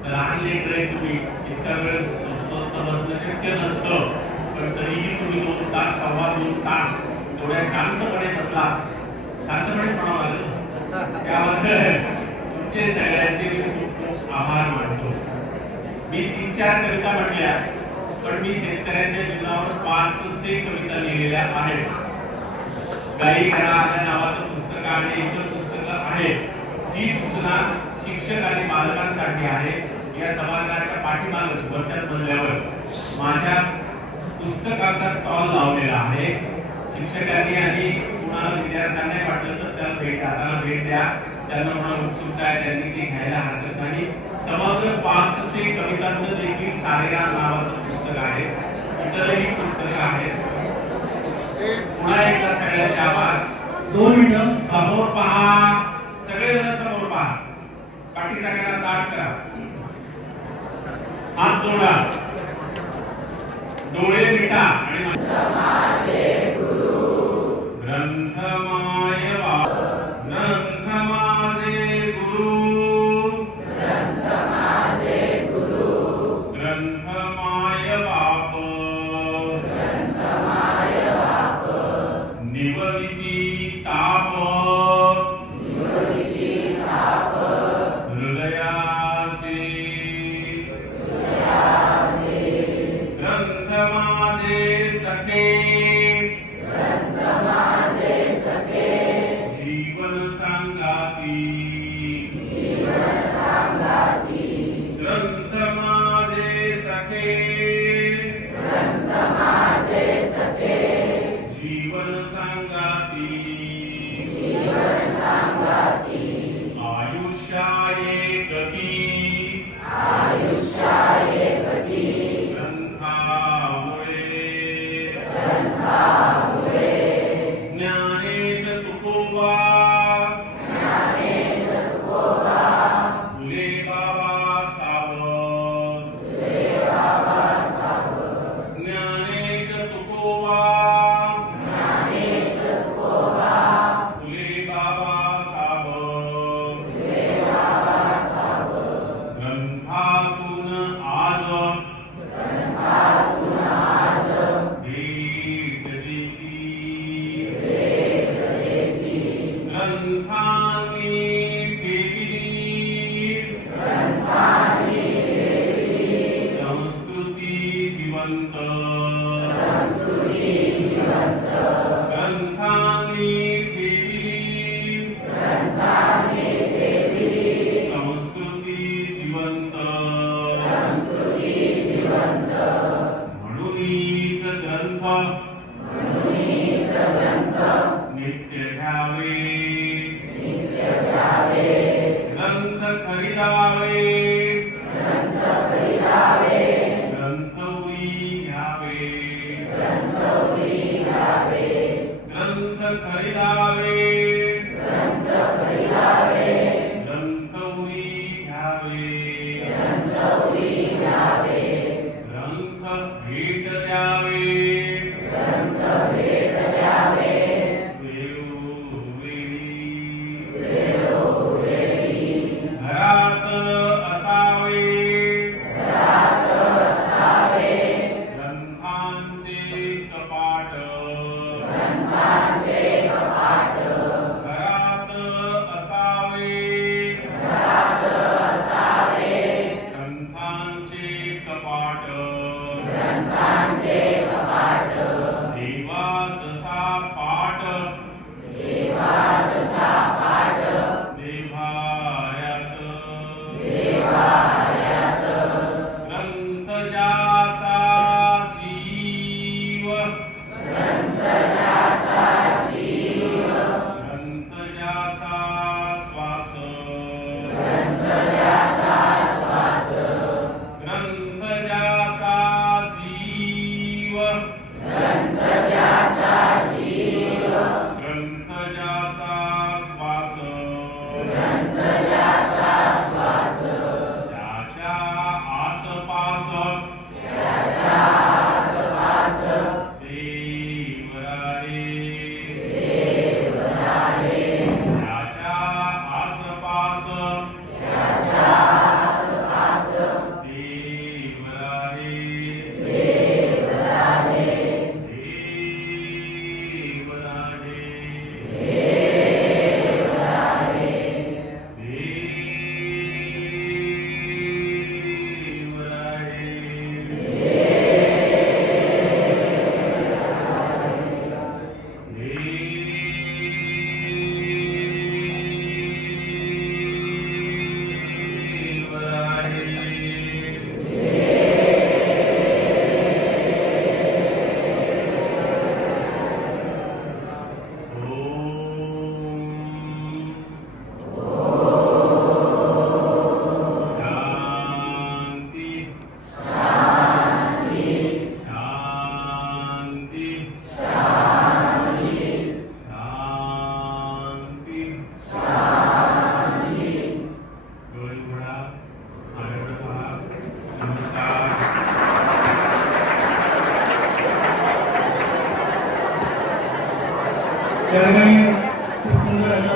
लहान लेकरं तुम्ही इतक्या वेळ स्वस्थ बसणं शक्य नसतं, पण तरीही तुम्ही 2 तास 2.25 तास एवढ्या शांतपणे बसला. शांतपणे म्हणावं लागेल. त्याबद्दल तुमचे सगळ्यांचे मी खूप खूप आभार मानतो. मी 3-4 कविता म्हटल्या, पण मी शेतकऱ्यांच्या जीवनावर 500 कविता लिहिलेल्या आहेत. गाई घरा या नावाचं पुस्तक आणि इतर पुस्तकं आहेत. ही सूचना शिक्षक आणि पालकांसाठी आहे. या सभागृहाच्या पाठीमागच वरच्याच मजल्यावर माझ्या पुस्तकाचा स्टॉल लावलेला आहे. शिक्षकांनी आणि कुणाला विद्यार्थ्यांना वाटलं तर त्याला भेट द्या. त्यांना मला उत्सुकता आहे, त्यांनी ते घ्यायला हरकत नाही. समग्र 500 कवितांचं देखील सारेगाम नावाचं पुस्तक आहे. इतरही पुस्तकं आहेत. पुन्हा एकदा सगळ्यांचे आभार. 2 मिनिटं. समोर पहा, सगळेजण समोर पहा. पाठी सगळ्यांना ताट करा, हात जोडा, डोळे मिटा आणि ग्रंथमाय बाप, ग्रंथ माझे गुरु, ग्रंथमाय बाप, निवविती ताप, हृदयासी, ग्रंथ माझे सखे, जीवन सांगाती, ग्रंथ माझे सखे, जीवन सांगाती, आयुष्याये गती, ग्रंथामुळे, ज्ञानेश तुकोबा, फुले बाबा सावंत, ज्ञानेश तुकोबा, फुले बाबा सावंत, ग्रंथातून आज भेट देती, ग्रंथांनी फेविली, संस्कृती जिवंत, ग्रंथांनी फेविली, संस्कृती जिवंत, म्हणूनच ग्रंथ नित्य घ्यावे, ग्रंथ खरीदावे, ग्रंथ उरी घ्यावे, ग्रंथ खरीदावे, ग्रंथ उरी घ्यावे, ग्रंथ भेट द्यावे, वेळोवेळी घरात असा नमस्कार. त्या ठिकाणी खूप सुंदर अशा